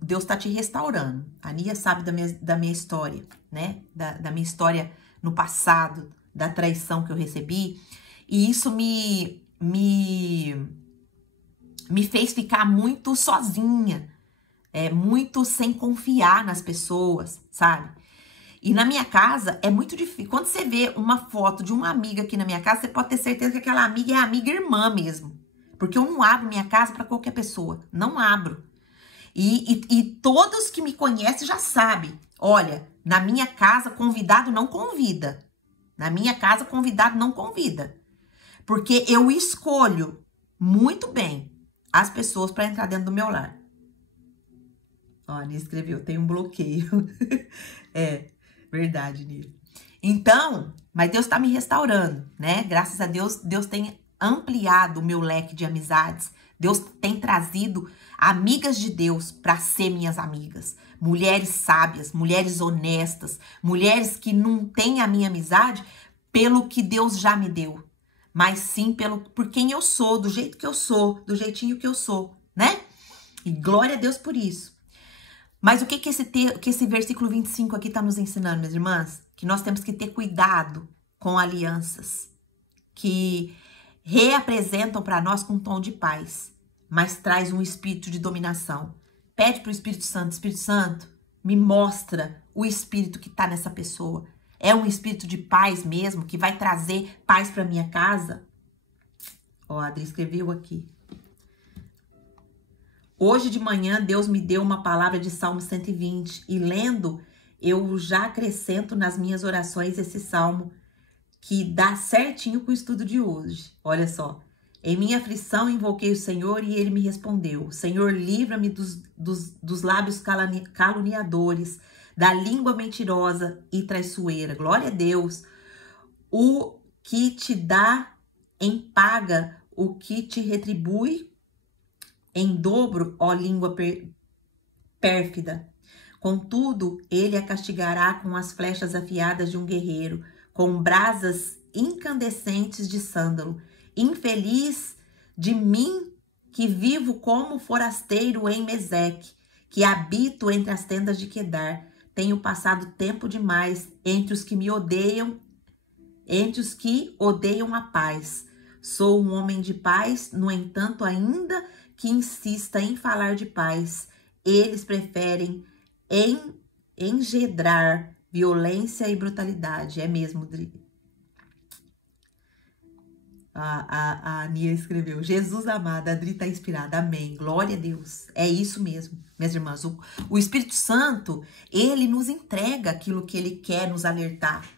Deus tá te restaurando. A Nia sabe da minha história, né? Da minha história no passado, da traição que eu recebi. E isso me fez ficar muito sozinha, muito sem confiar nas pessoas, sabe? E na minha casa é muito difícil. Quando você vê uma foto de uma amiga aqui na minha casa, você pode ter certeza que aquela amiga é amiga irmã mesmo. Porque eu não abro minha casa para qualquer pessoa. Não abro. E todos que me conhecem já sabem. Olha, na minha casa, convidado não convida. Na minha casa, convidado não convida. Porque eu escolho muito bem as pessoas para entrar dentro do meu lar. Ó, Nia escreveu, tem um bloqueio. Verdade, Nia. Então, mas Deus tá me restaurando, né? Graças a Deus, Deus tem ampliado o meu leque de amizades. Deus tem trazido amigas de Deus para ser minhas amigas. Mulheres sábias, mulheres honestas, mulheres que não têm a minha amizade pelo que Deus já me deu, mas sim por quem eu sou, do jeito que eu sou, do jeitinho que eu sou, né? E glória a Deus por isso. Mas o que esse versículo 25 aqui está nos ensinando, minhas irmãs? Que nós temos que ter cuidado com alianças que reapresentam para nós com um tom de paz, mas traz um espírito de dominação. Pede para o Espírito Santo, me mostra o espírito que está nessa pessoa. É um espírito de paz mesmo, que vai trazer paz para minha casa? Ó, a Adri escreveu aqui. Hoje de manhã, Deus me deu uma palavra de Salmo 120 e lendo, eu já acrescento nas minhas orações esse salmo que dá certinho com o estudo de hoje. Olha só. Em minha aflição, invoquei o Senhor e ele me respondeu. Senhor, livra-me dos lábios caluniadores, da língua mentirosa e traiçoeira. Glória a Deus. O que te dá em paga, o que te retribui em dobro, ó língua pérfida. Contudo, ele a castigará com as flechas afiadas de um guerreiro, com brasas incandescentes de sândalo. Infeliz de mim, que vivo como forasteiro em Meseque, que habito entre as tendas de Quedar. Tenho passado tempo demais entre os que me odeiam, entre os que odeiam a paz. Sou um homem de paz, no entanto, ainda que insista em falar de paz, eles preferem engendrar violência e brutalidade. É mesmo, Dri. A Nia escreveu, Jesus amada, a Adri tá inspirada, amém, glória a Deus, é isso mesmo, minhas irmãs, o Espírito Santo, ele nos entrega aquilo que ele quer nos alertar,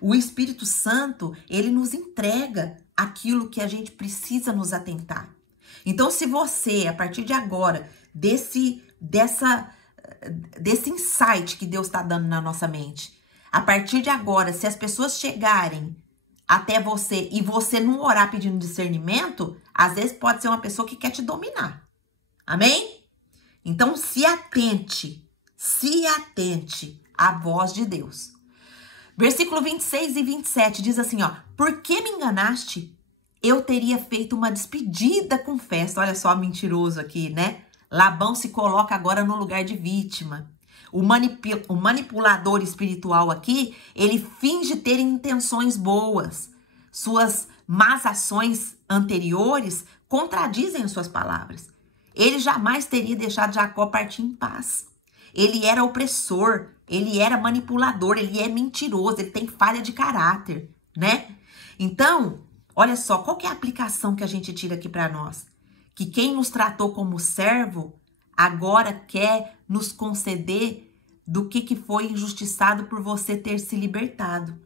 o Espírito Santo, ele nos entrega aquilo que a gente precisa nos atentar. Então, se você, a partir de agora, desse insight que Deus está dando na nossa mente, a partir de agora, se as pessoas chegarem até você e você não orar pedindo discernimento, às vezes pode ser uma pessoa que quer te dominar. Amém? Então, se atente à voz de Deus. Versículo 26 e 27 diz assim, ó, por que me enganaste? Eu teria feito uma despedida com festa. Olha só, mentiroso aqui, né? Labão se coloca agora no lugar de vítima. O manipulador espiritual aqui, ele finge ter intenções boas. Suas más ações anteriores contradizem as suas palavras. Ele jamais teria deixado Jacó partir em paz. Ele era opressor, ele era manipulador, ele é mentiroso, ele tem falha de caráter, né? Então, olha só, qual que é a aplicação que a gente tira aqui para nós? Que quem nos tratou como servo, agora quer nos conceder do que foi injustiçado por você ter se libertado.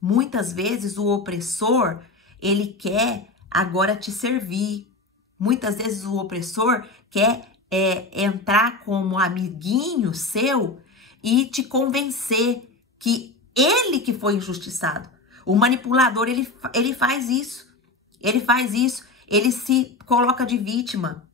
Muitas vezes o opressor, ele quer agora te servir. Muitas vezes o opressor quer entrar como amiguinho seu e te convencer que ele que foi injustiçado. O manipulador, ele faz isso. Ele faz isso. Ele se coloca de vítima.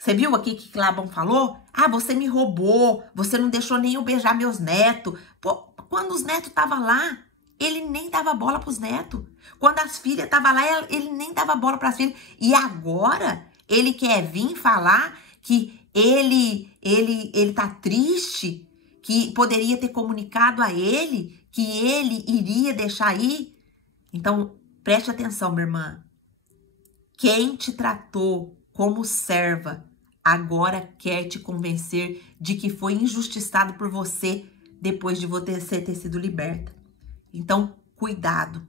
Você viu aqui que Labão falou? Ah, você me roubou, você não deixou nem eu beijar meus netos. Pô, quando os netos estavam lá, ele nem dava bola para os netos. Quando as filhas estavam lá, ele nem dava bola para as filhas. E agora, ele quer vir falar que ele tá triste, que poderia ter comunicado a ele que ele iria deixar ir. Então, preste atenção, minha irmã. Quem te tratou como serva, agora quer te convencer de que foi injustiçado por você depois de você ter sido liberta. Então, cuidado,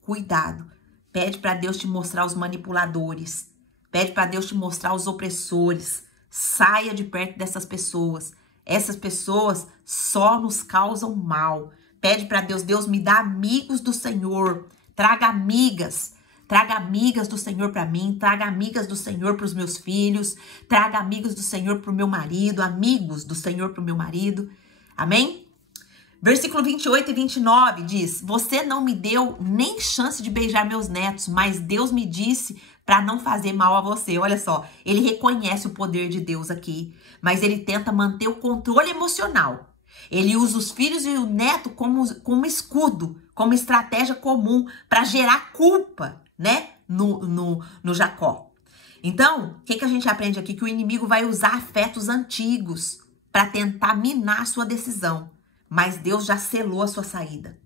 cuidado. Pede para Deus te mostrar os manipuladores. Pede para Deus te mostrar os opressores. Saia de perto dessas pessoas. Essas pessoas só nos causam mal. Pede para Deus, Deus me dá amigos do Senhor. Traga amigas do Senhor para mim, traga amigas do Senhor para os meus filhos, traga amigos do Senhor para o meu marido, amigos do Senhor para o meu marido. Amém? Versículo 28 e 29 diz: você não me deu nem chance de beijar meus netos, mas Deus me disse para não fazer mal a você. Olha só, ele reconhece o poder de Deus aqui, mas ele tenta manter o controle emocional. Ele usa os filhos e o neto como escudo, como estratégia comum para gerar culpa, né, no Jacó. Então, o que a gente aprende aqui? Que o inimigo vai usar afetos antigos para tentar minar a sua decisão, mas Deus já selou a sua saída.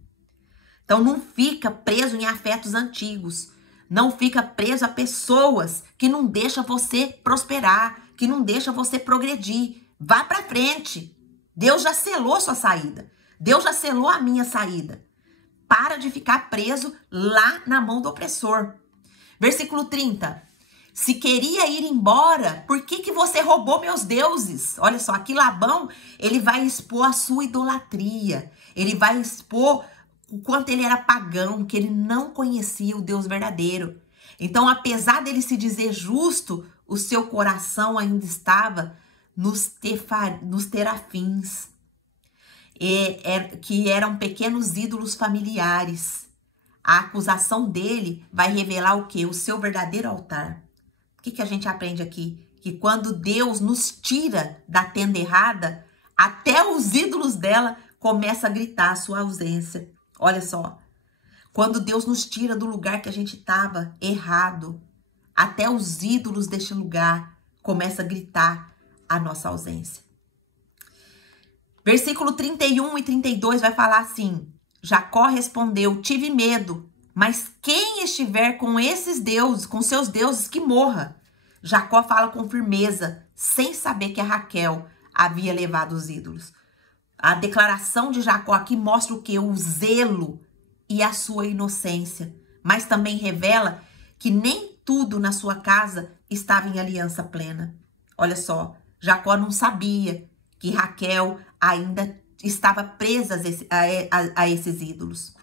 Então, não fica preso em afetos antigos, não fica preso a pessoas que não deixam você prosperar, que não deixam você progredir. Vá para frente. Deus já selou a sua saída. Deus já selou a minha saída. Para de ficar preso lá na mão do opressor. Versículo 30. Se queria ir embora, por que você roubou meus deuses? Olha só, aqui Labão, ele vai expor a sua idolatria. Ele vai expor o quanto ele era pagão, que ele não conhecia o Deus verdadeiro. Então, apesar dele se dizer justo, o seu coração ainda estava nos terafins, que eram pequenos ídolos familiares. A acusação dele vai revelar o quê? O seu verdadeiro altar. O que a gente aprende aqui? Que quando Deus nos tira da tenda errada, até os ídolos dela começam a gritar a sua ausência. Olha só, quando Deus nos tira do lugar que a gente estava errado, até os ídolos deste lugar começam a gritar a nossa ausência. Versículo 31 e 32 vai falar assim: Jacó respondeu, tive medo, mas quem estiver com esses deuses, com seus deuses, que morra. Jacó fala com firmeza, sem saber que a Raquel havia levado os ídolos. A declaração de Jacó aqui mostra o quê? O zelo e a sua inocência, mas também revela que nem tudo na sua casa estava em aliança plena. Olha só, Jacó não sabia que Raquel ainda estava presa a esses ídolos.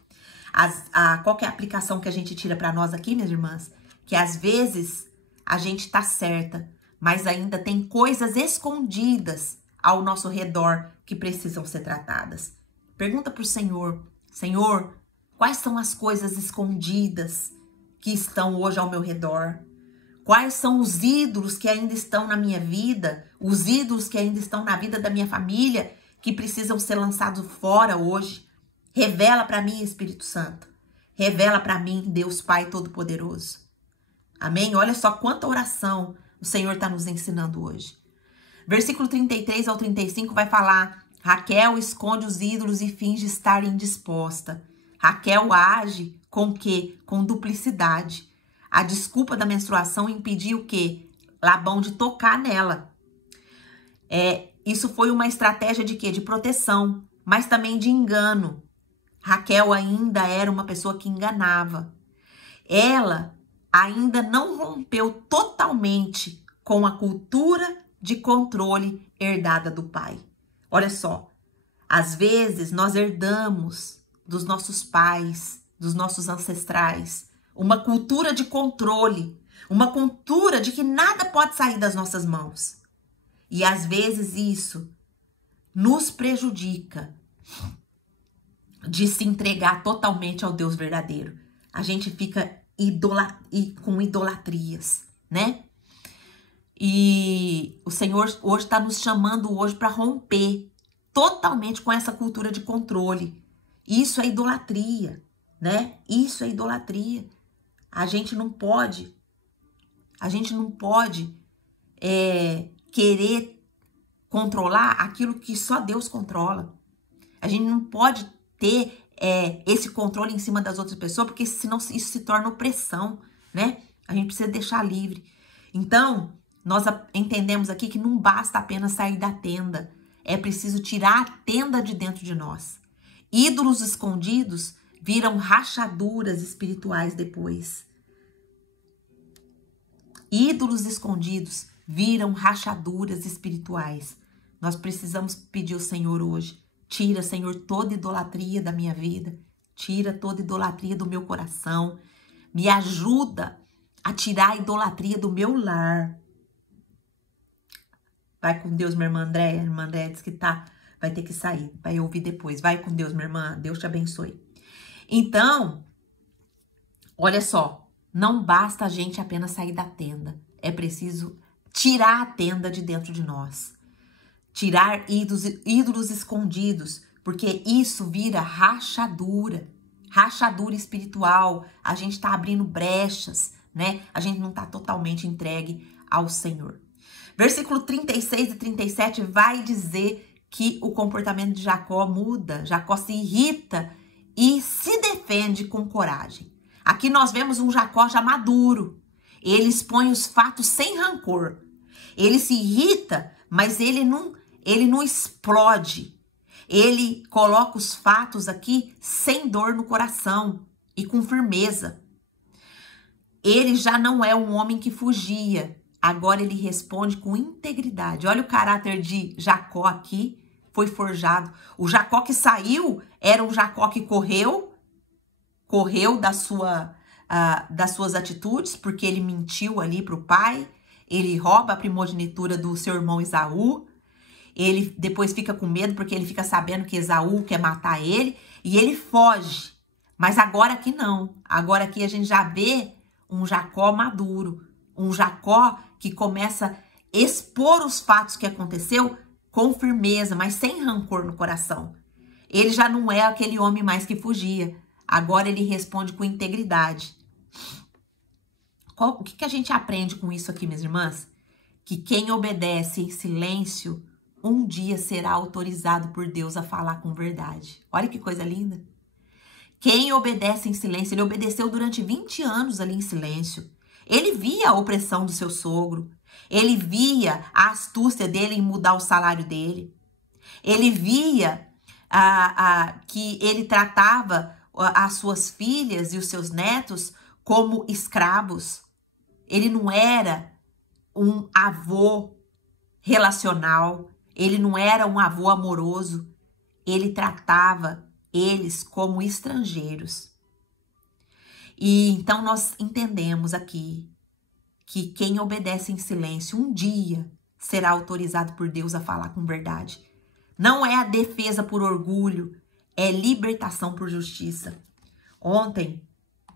Qual que é a aplicação que a gente tira para nós aqui, minhas irmãs? Que às vezes a gente está certa, mas ainda tem coisas escondidas ao nosso redor que precisam ser tratadas. Pergunta para o Senhor: Senhor, quais são as coisas escondidas que estão hoje ao meu redor? Quais são os ídolos que ainda estão na minha vida, os ídolos que ainda estão na vida da minha família, que precisam ser lançados fora hoje? Revela para mim, Espírito Santo. Revela para mim, Deus Pai Todo-Poderoso. Amém? Olha só quanta oração o Senhor está nos ensinando hoje. Versículo 33 ao 35 vai falar: Raquel esconde os ídolos e finge estar indisposta. Raquel age com o quê? Com duplicidade. A desculpa da menstruação impediu o quê? Labão de tocar nela. Isso foi uma estratégia de quê? De proteção, mas também de engano. Raquel ainda era uma pessoa que enganava. Ela ainda não rompeu totalmente com a cultura de controle herdada do pai. Olha só, às vezes nós herdamos dos nossos pais, dos nossos ancestrais, uma cultura de controle, uma cultura de que nada pode sair das nossas mãos. E às vezes isso nos prejudica de se entregar totalmente ao Deus verdadeiro. A gente fica com idolatrias, né? E o Senhor hoje está nos chamando hoje para romper totalmente com essa cultura de controle. Isso é idolatria, né? Isso é idolatria. A gente não pode querer controlar aquilo que só Deus controla. A gente não pode ter esse controle em cima das outras pessoas, porque senão isso se torna opressão, né? A gente precisa deixar livre. Então, nós entendemos aqui que não basta apenas sair da tenda. É preciso tirar a tenda de dentro de nós. Ídolos escondidos viram rachaduras espirituais depois. Ídolos escondidos viram rachaduras espirituais. Nós precisamos pedir ao Senhor hoje. Tira, Senhor, toda idolatria da minha vida. Tira toda idolatria do meu coração. Me ajuda a tirar a idolatria do meu lar. Vai com Deus, minha irmã Andréia. A irmã Andréia disse que vai ter que sair. Vai ouvir depois. Vai com Deus, minha irmã. Deus te abençoe. Então, olha só. Não basta a gente apenas sair da tenda. É preciso tirar a tenda de dentro de nós. Tirar ídolos escondidos. Porque isso vira rachadura. Rachadura espiritual. A gente está abrindo brechas, né? A gente não está totalmente entregue ao Senhor. Versículo 36 e 37 vai dizer que o comportamento de Jacó muda. Jacó se irrita e se defende com coragem. Aqui nós vemos um Jacó já maduro. Ele expõe os fatos sem rancor. Ele se irrita, mas ele não explode. Ele coloca os fatos aqui sem dor no coração e com firmeza. Ele já não é um homem que fugia. Agora ele responde com integridade. Olha o caráter de Jacó aqui, foi forjado. O Jacó que saiu era um Jacó que correu das suas atitudes, porque ele mentiu ali para o pai, ele rouba a primogenitura do seu irmão Esaú, ele depois fica com medo porque ele fica sabendo que Esaú quer matar ele, e ele foge. Mas agora aqui não, agora aqui a gente já vê um Jacó maduro, um Jacó que começa a expor os fatos que aconteceu com firmeza, mas sem rancor no coração. Ele já não é aquele homem mais que fugia. Agora ele responde com integridade. O que a gente aprende com isso aqui, minhas irmãs? Que quem obedece em silêncio, um dia será autorizado por Deus a falar com verdade. Olha que coisa linda. Quem obedece em silêncio, ele obedeceu durante 20 anos ali em silêncio. Ele via a opressão do seu sogro. Ele via a astúcia dele em mudar o salário dele. Ele via que ele tratava as suas filhas e os seus netos como escravos. Ele não era um avô relacional. Ele não era um avô amoroso. Ele tratava eles como estrangeiros. E então nós entendemos aqui que quem obedece em silêncio um dia será autorizado por Deus a falar com verdade. Não é a defesa por orgulho, é libertação por justiça. Ontem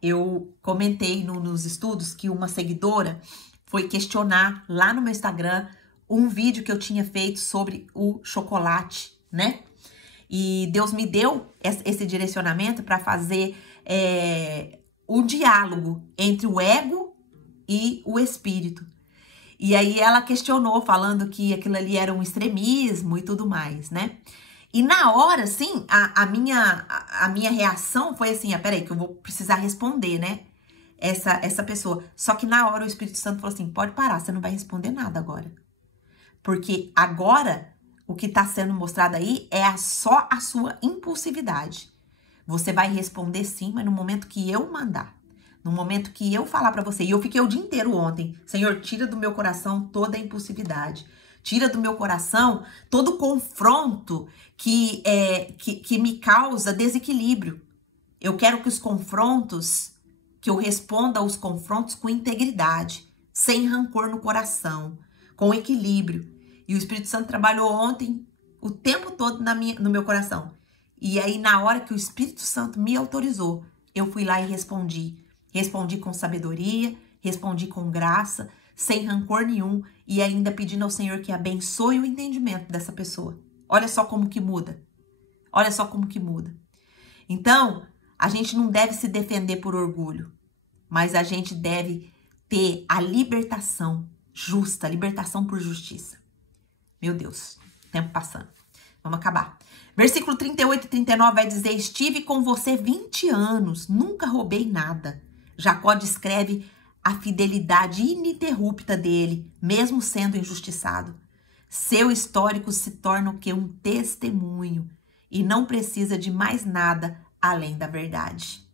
eu comentei nos estudos que uma seguidora foi questionar lá no meu Instagram um vídeo que eu tinha feito sobre o chocolate, né? E Deus me deu esse direcionamento para fazer o diálogo entre o ego e o espírito. E aí ela questionou, falando que aquilo ali era um extremismo e tudo mais, né? E na hora, assim, a minha reação foi assim, peraí, que eu vou precisar responder, né? Essa pessoa. Só que na hora o Espírito Santo falou assim, pode parar, você não vai responder nada agora. Porque agora o que está sendo mostrado aí é só a sua impulsividade. Você vai responder sim, mas no momento que eu mandar. No momento que eu falar para você. E eu fiquei o dia inteiro ontem. Senhor, tira do meu coração toda a impulsividade. Tira do meu coração todo o confronto que me causa desequilíbrio. Eu quero que os confrontos, que eu responda aos confrontos com integridade, sem rancor no coração, com equilíbrio. E o Espírito Santo trabalhou ontem o tempo todo no meu coração. E aí, na hora que o Espírito Santo me autorizou, eu fui lá e respondi. Respondi com sabedoria, respondi com graça, sem rancor nenhum e ainda pedindo ao Senhor que abençoe o entendimento dessa pessoa. Olha só como que muda. Olha só como que muda. Então, a gente não deve se defender por orgulho, mas a gente deve ter a libertação justa, a libertação por justiça. Meu Deus, tempo passando. Vamos acabar. Versículo 38 e 39 vai dizer: estive com você 20 anos, nunca roubei nada. Jacó descreve a fidelidade ininterrupta dele, mesmo sendo injustiçado. Seu histórico se torna o quê? Um testemunho e não precisa de mais nada além da verdade.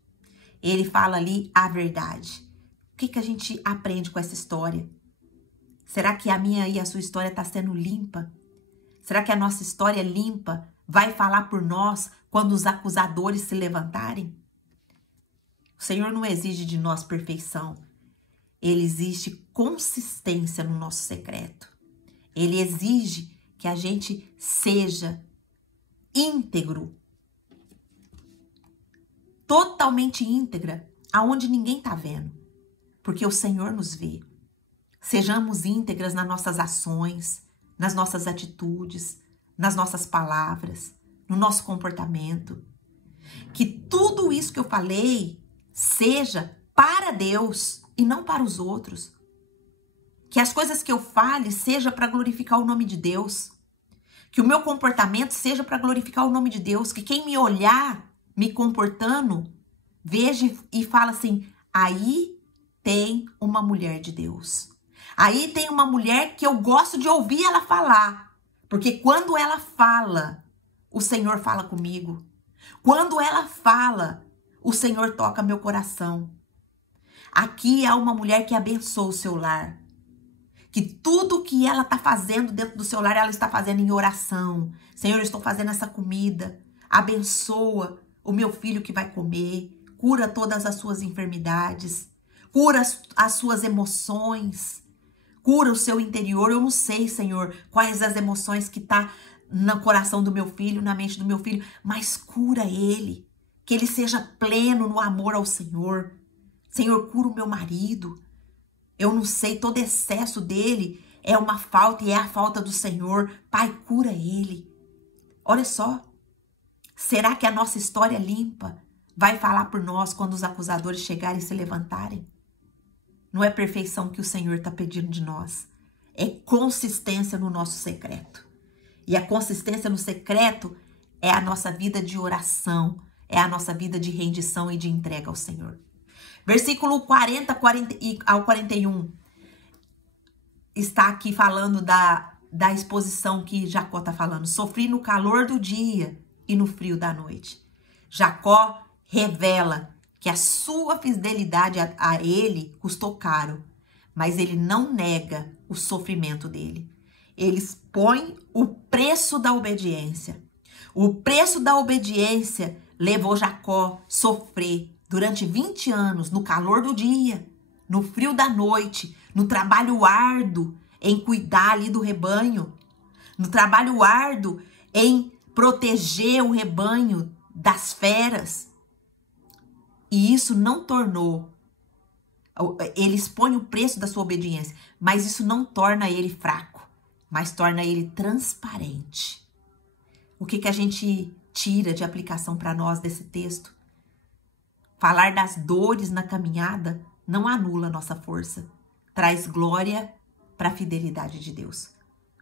Ele fala ali a verdade. O que a gente aprende com essa história? Será que a minha e a sua história está sendo limpa? Será que a nossa história limpa vai falar por nós quando os acusadores se levantarem? O Senhor não exige de nós perfeição. Ele exige consistência no nosso secreto. Ele exige que a gente seja íntegro, totalmente íntegra, aonde ninguém está vendo, porque o Senhor nos vê. Sejamos íntegras nas nossas ações, nas nossas atitudes, nas nossas palavras, no nosso comportamento. Que tudo isso que eu falei seja para Deus e não para os outros. Que as coisas que eu fale seja para glorificar o nome de Deus. Que o meu comportamento seja para glorificar o nome de Deus. Que quem me olhar me comportando, veja e fala assim: aí tem uma mulher de Deus. Aí tem uma mulher que eu gosto de ouvir ela falar. Porque quando ela fala, o Senhor fala comigo. Quando ela fala, o Senhor toca meu coração. Aqui há uma mulher que abençoa o seu lar. Que tudo que ela está fazendo dentro do seu lar, ela está fazendo em oração. Senhor, eu estou fazendo essa comida. Abençoa o meu filho que vai comer. Cura todas as suas enfermidades. Cura as suas emoções. Cura o seu interior. Eu não sei, Senhor, quais as emoções que tá no coração do meu filho, na mente do meu filho, mas cura ele. Que ele seja pleno no amor ao Senhor. Senhor, cura o meu marido. Eu não sei, todo excesso dele é uma falta e é a falta do Senhor. Pai, cura ele. Olha só. Será que a nossa história limpa vai falar por nós quando os acusadores chegarem e se levantarem? Não é perfeição que o Senhor está pedindo de nós. É consistência no nosso secreto. E a consistência no secreto é a nossa vida de oração. É a nossa vida de rendição e de entrega ao Senhor. Versículo 40 ao 41. Está aqui falando da exposição que Jacó está falando. Sofri no calor do dia e no frio da noite. Jacó revela que a sua fidelidade a ele custou caro, mas ele não nega o sofrimento dele. Ele expõe o preço da obediência. O preço da obediência levou Jacó a sofrer durante 20 anos, no calor do dia, no frio da noite, no trabalho árduo em cuidar ali do rebanho, no trabalho árduo em proteger o rebanho das feras. E isso não tornou, ele expõe o preço da sua obediência, mas isso não torna ele fraco, mas torna ele transparente. O que a gente tira de aplicação para nós desse texto? Falar das dores na caminhada não anula nossa força, traz glória para a fidelidade de Deus.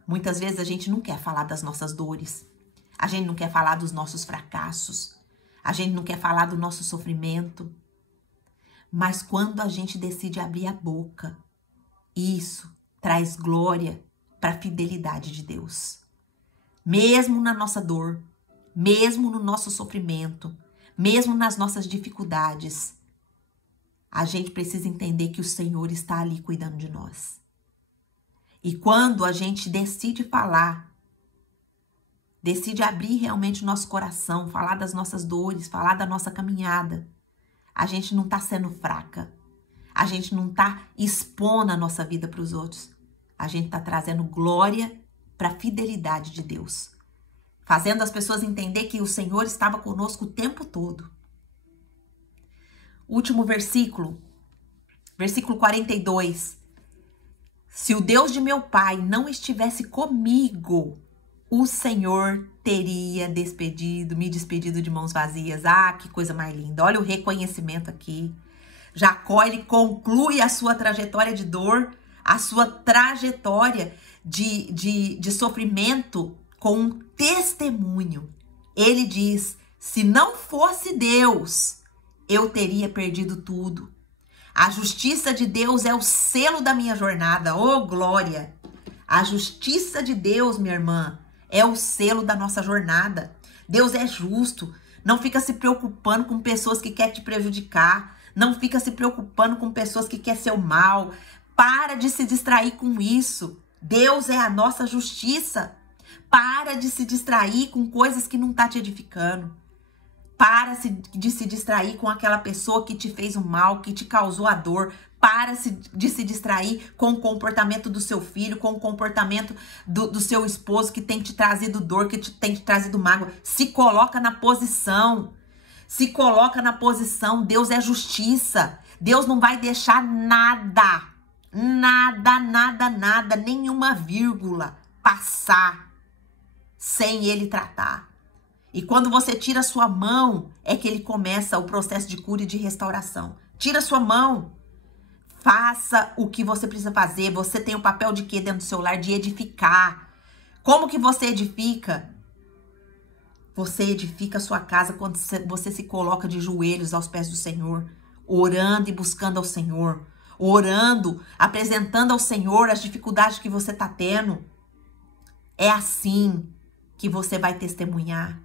Muitas vezes a gente não quer falar das nossas dores, a gente não quer falar dos nossos fracassos, a gente não quer falar do nosso sofrimento. Mas quando a gente decide abrir a boca, isso traz glória para a fidelidade de Deus. Mesmo na nossa dor, mesmo no nosso sofrimento, mesmo nas nossas dificuldades, a gente precisa entender que o Senhor está ali cuidando de nós. E quando a gente decide falar, decide abrir realmente o nosso coração, falar das nossas dores, falar da nossa caminhada, a gente não está sendo fraca, a gente não está expondo a nossa vida para os outros, a gente está trazendo glória para a fidelidade de Deus, fazendo as pessoas entender que o Senhor estava conosco o tempo todo. Último versículo, versículo 42. Se o Deus de meu pai não estivesse comigo, o Senhor teria me despedido de mãos vazias. Ah, que coisa mais linda. Olha o reconhecimento aqui. Jacó, ele conclui a sua trajetória de dor, a sua trajetória de sofrimento com um testemunho. Ele diz, se não fosse Deus, eu teria perdido tudo. A justiça de Deus é o selo da minha jornada. Oh, glória! A justiça de Deus, minha irmã, é o selo da nossa jornada. Deus é justo. Não fica se preocupando com pessoas que querem te prejudicar. Não fica se preocupando com pessoas que querem seu mal. Para de se distrair com isso. Deus é a nossa justiça. Para de se distrair com coisas que não tá te edificando. Para de se distrair com aquela pessoa que te fez o mal, que te causou a dor. Para de se distrair com o comportamento do seu filho, com o comportamento do seu esposo que tem te trazido dor, que tem te trazido mágoa. Se coloca na posição. Se coloca na posição. Deus é justiça. Deus não vai deixar nada, nenhuma vírgula passar sem ele tratar. E quando você tira a sua mão, é que ele começa o processo de cura e de restauração. Tira a sua mão. Faça o que você precisa fazer. Você tem o papel de quê dentro do seu lar? De edificar. Como que você edifica? Você edifica a sua casa quando você se coloca de joelhos aos pés do Senhor, orando e buscando ao Senhor, orando, apresentando ao Senhor as dificuldades que você está tendo. É assim que você vai testemunhar.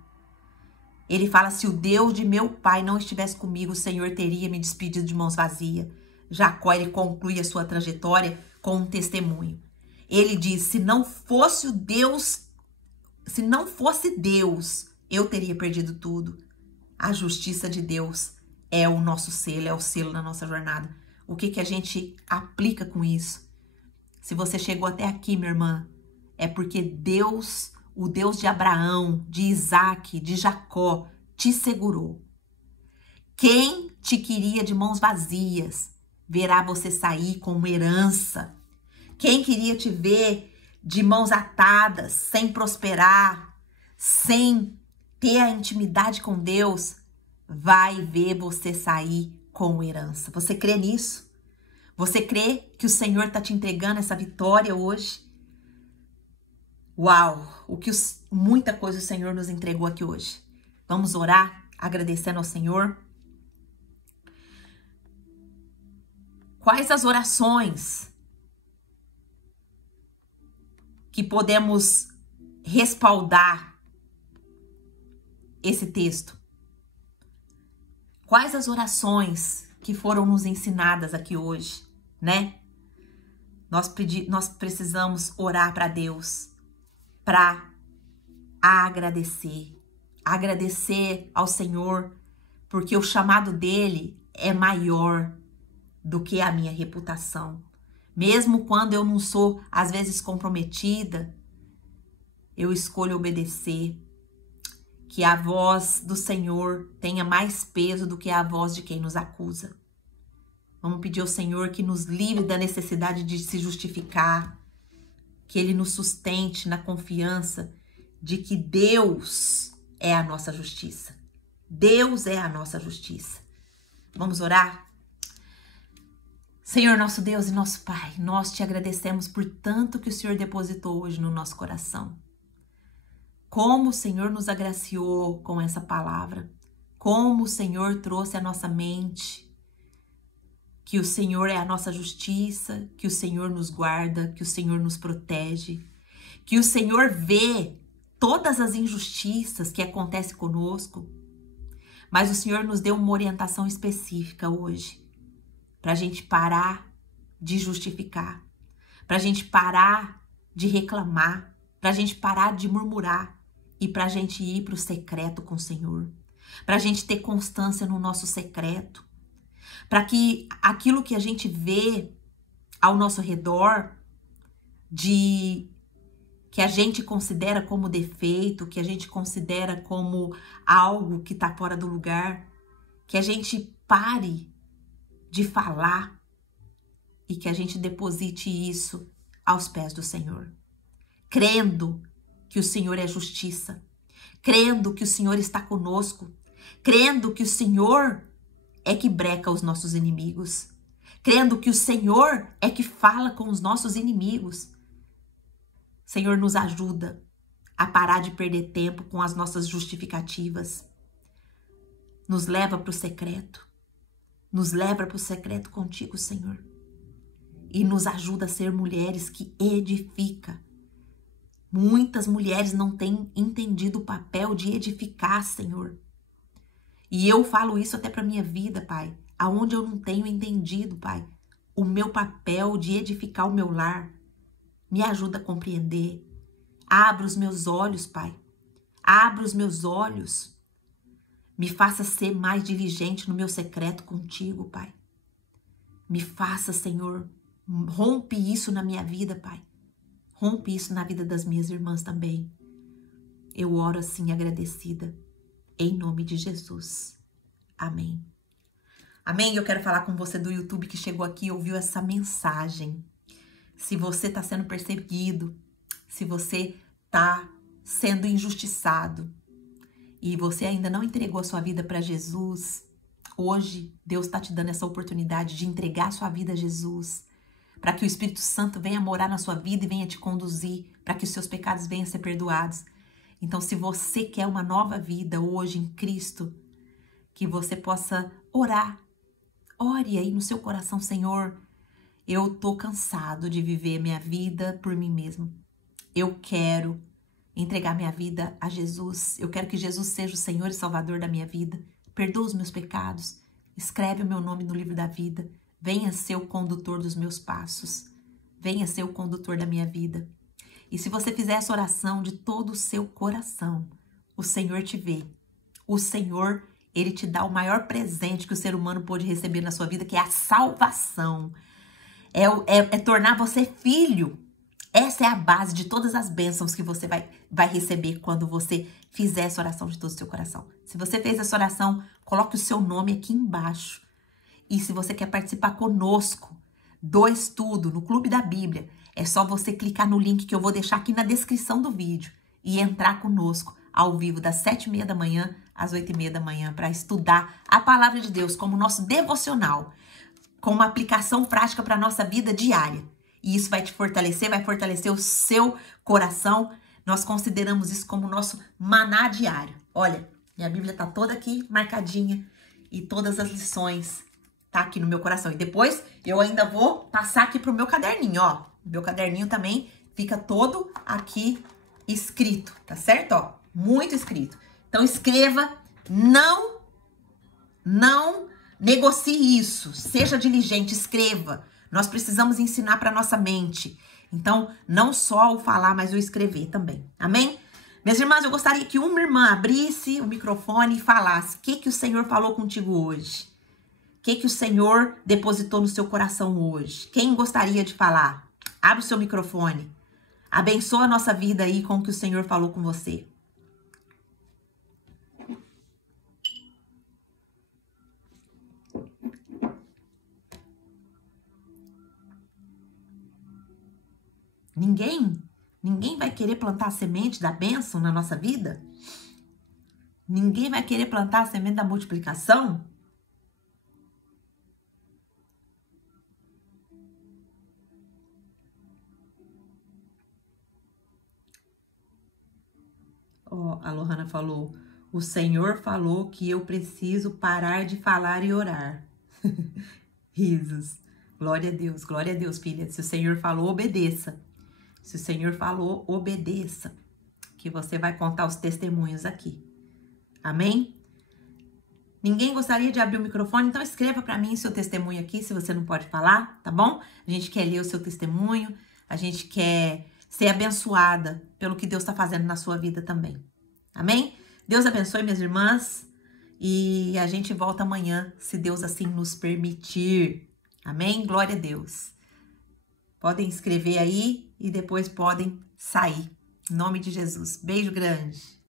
Ele fala, se o Deus de meu pai não estivesse comigo, o Senhor teria me despedido de mãos vazias. Jacó, ele conclui a sua trajetória com um testemunho. Ele diz, se não fosse Deus, eu teria perdido tudo. A justiça de Deus é o nosso selo, é o selo da nossa jornada. O que a gente aplica com isso? Se você chegou até aqui, minha irmã, é porque Deus, o Deus de Abraão, de Isaac, de Jacó, te segurou. Quem te queria de mãos vazias, verá você sair com uma herança. Quem queria te ver de mãos atadas, sem prosperar, sem ter a intimidade com Deus, vai ver você sair com herança. Você crê nisso? Você crê que o Senhor está te entregando essa vitória hoje? Uau! Muita coisa o Senhor nos entregou aqui hoje. Vamos orar, agradecendo ao Senhor. Quais as orações que podemos respaldar esse texto? Quais as orações que foram nos ensinadas aqui hoje, né? Nós precisamos orar para Deus, para agradecer ao Senhor, porque o chamado dele é maior do que a minha reputação. Mesmo quando eu não sou, às vezes, comprometida, eu escolho obedecer. Que a voz do Senhor tenha mais peso do que a voz de quem nos acusa. Vamos pedir ao Senhor que nos livre da necessidade de se justificar, que Ele nos sustente na confiança de que Deus é a nossa justiça. Deus é a nossa justiça. Vamos orar? Senhor, nosso Deus e nosso Pai, nós te agradecemos por tanto que o Senhor depositou hoje no nosso coração. Como o Senhor nos agraciou com essa palavra, como o Senhor trouxe à nossa mente que o Senhor é a nossa justiça, que o Senhor nos guarda, que o Senhor nos protege, que o Senhor vê todas as injustiças que acontecem conosco, mas o Senhor nos deu uma orientação específica hoje, para a gente parar de justificar, para a gente parar de reclamar, para a gente parar de murmurar e para a gente ir para o secreto com o Senhor, para a gente ter constância no nosso secreto, para que aquilo que a gente vê ao nosso redor, que a gente considera como defeito, que a gente considera como algo que está fora do lugar, que a gente pare de falar e que a gente deposite isso aos pés do Senhor, crendo que o Senhor é justiça, crendo que o Senhor está conosco, crendo que o Senhor é que breca os nossos inimigos, crendo que o Senhor é que fala com os nossos inimigos. Senhor, nos ajuda a parar de perder tempo com as nossas justificativas. Nos leva para o secreto. Nos leva para o secreto contigo, Senhor. E nos ajuda a ser mulheres que edificam. Muitas mulheres não têm entendido o papel de edificar, Senhor. E eu falo isso até para minha vida, Pai. Aonde eu não tenho entendido, Pai, o meu papel de edificar o meu lar. Me ajuda a compreender. Abra os meus olhos, Pai. Abra os meus olhos. Me faça ser mais diligente no meu secreto contigo, Pai. Me faça, Senhor, rompe isso na minha vida, Pai. Rompe isso na vida das minhas irmãs também. Eu oro assim agradecida, em nome de Jesus. Amém. Amém? Eu quero falar com você do YouTube que chegou aqui e ouviu essa mensagem. Se você está sendo perseguido, se você está sendo injustiçado e você ainda não entregou a sua vida para Jesus, hoje Deus está te dando essa oportunidade de entregar a sua vida a Jesus, para que o Espírito Santo venha morar na sua vida e venha te conduzir, para que os seus pecados venham a ser perdoados. Então, se você quer uma nova vida hoje em Cristo, que você possa orar. Ore aí no seu coração, Senhor, eu tô cansado de viver minha vida por mim mesmo. Eu quero entregar minha vida a Jesus. Eu quero que Jesus seja o Senhor e Salvador da minha vida. Perdoa os meus pecados. Escreve o meu nome no livro da vida. Venha ser o condutor dos meus passos. Venha ser o condutor da minha vida. E se você fizer essa oração de todo o seu coração, o Senhor te vê. O Senhor, Ele te dá o maior presente que o ser humano pode receber na sua vida, que é a salvação. É tornar você filho. Essa é a base de todas as bênçãos que você vai receber quando você fizer essa oração de todo o seu coração. Se você fez essa oração, coloque o seu nome aqui embaixo. E se você quer participar conosco do estudo no Clube da Bíblia, é só você clicar no link que eu vou deixar aqui na descrição do vídeo e entrar conosco ao vivo das 7h30 da manhã às 8h30 da manhã para estudar a Palavra de Deus como nosso devocional, com uma aplicação prática para a nossa vida diária. E isso vai te fortalecer, vai fortalecer o seu coração. Nós consideramos isso como nosso maná diário. Olha, minha Bíblia tá toda aqui marcadinha e todas as lições tá aqui no meu coração. E depois eu ainda vou passar aqui pro meu caderninho, ó. O meu caderninho também fica todo aqui escrito, tá certo? Ó, muito escrito. Então escreva, não negocie isso. Seja diligente, escreva. Nós precisamos ensinar para nossa mente. Então, não só o falar, mas o escrever também. Amém? Minhas irmãs, eu gostaria que uma irmã abrisse o microfone e falasse o que o Senhor falou contigo hoje. O que o Senhor depositou no seu coração hoje. Quem gostaria de falar? Abre o seu microfone. Abençoa a nossa vida aí com o que o Senhor falou com você. Ninguém vai querer plantar a semente da bênção na nossa vida? Ninguém vai querer plantar a semente da multiplicação? Ó, a Lohana falou, o Senhor falou que eu preciso parar de falar e orar. Risos. Glória a Deus, filha. Se o Senhor falou, obedeça. Se o Senhor falou, obedeça, que você vai contar os testemunhos aqui. Amém? Ninguém gostaria de abrir o microfone? Então escreva para mim seu testemunho aqui, se você não pode falar, tá bom? A gente quer ler o seu testemunho, a gente quer ser abençoada pelo que Deus está fazendo na sua vida também. Amém? Deus abençoe, minhas irmãs, e a gente volta amanhã, se Deus assim nos permitir. Amém? Glória a Deus. Podem escrever aí e depois podem sair. Em nome de Jesus. Beijo grande.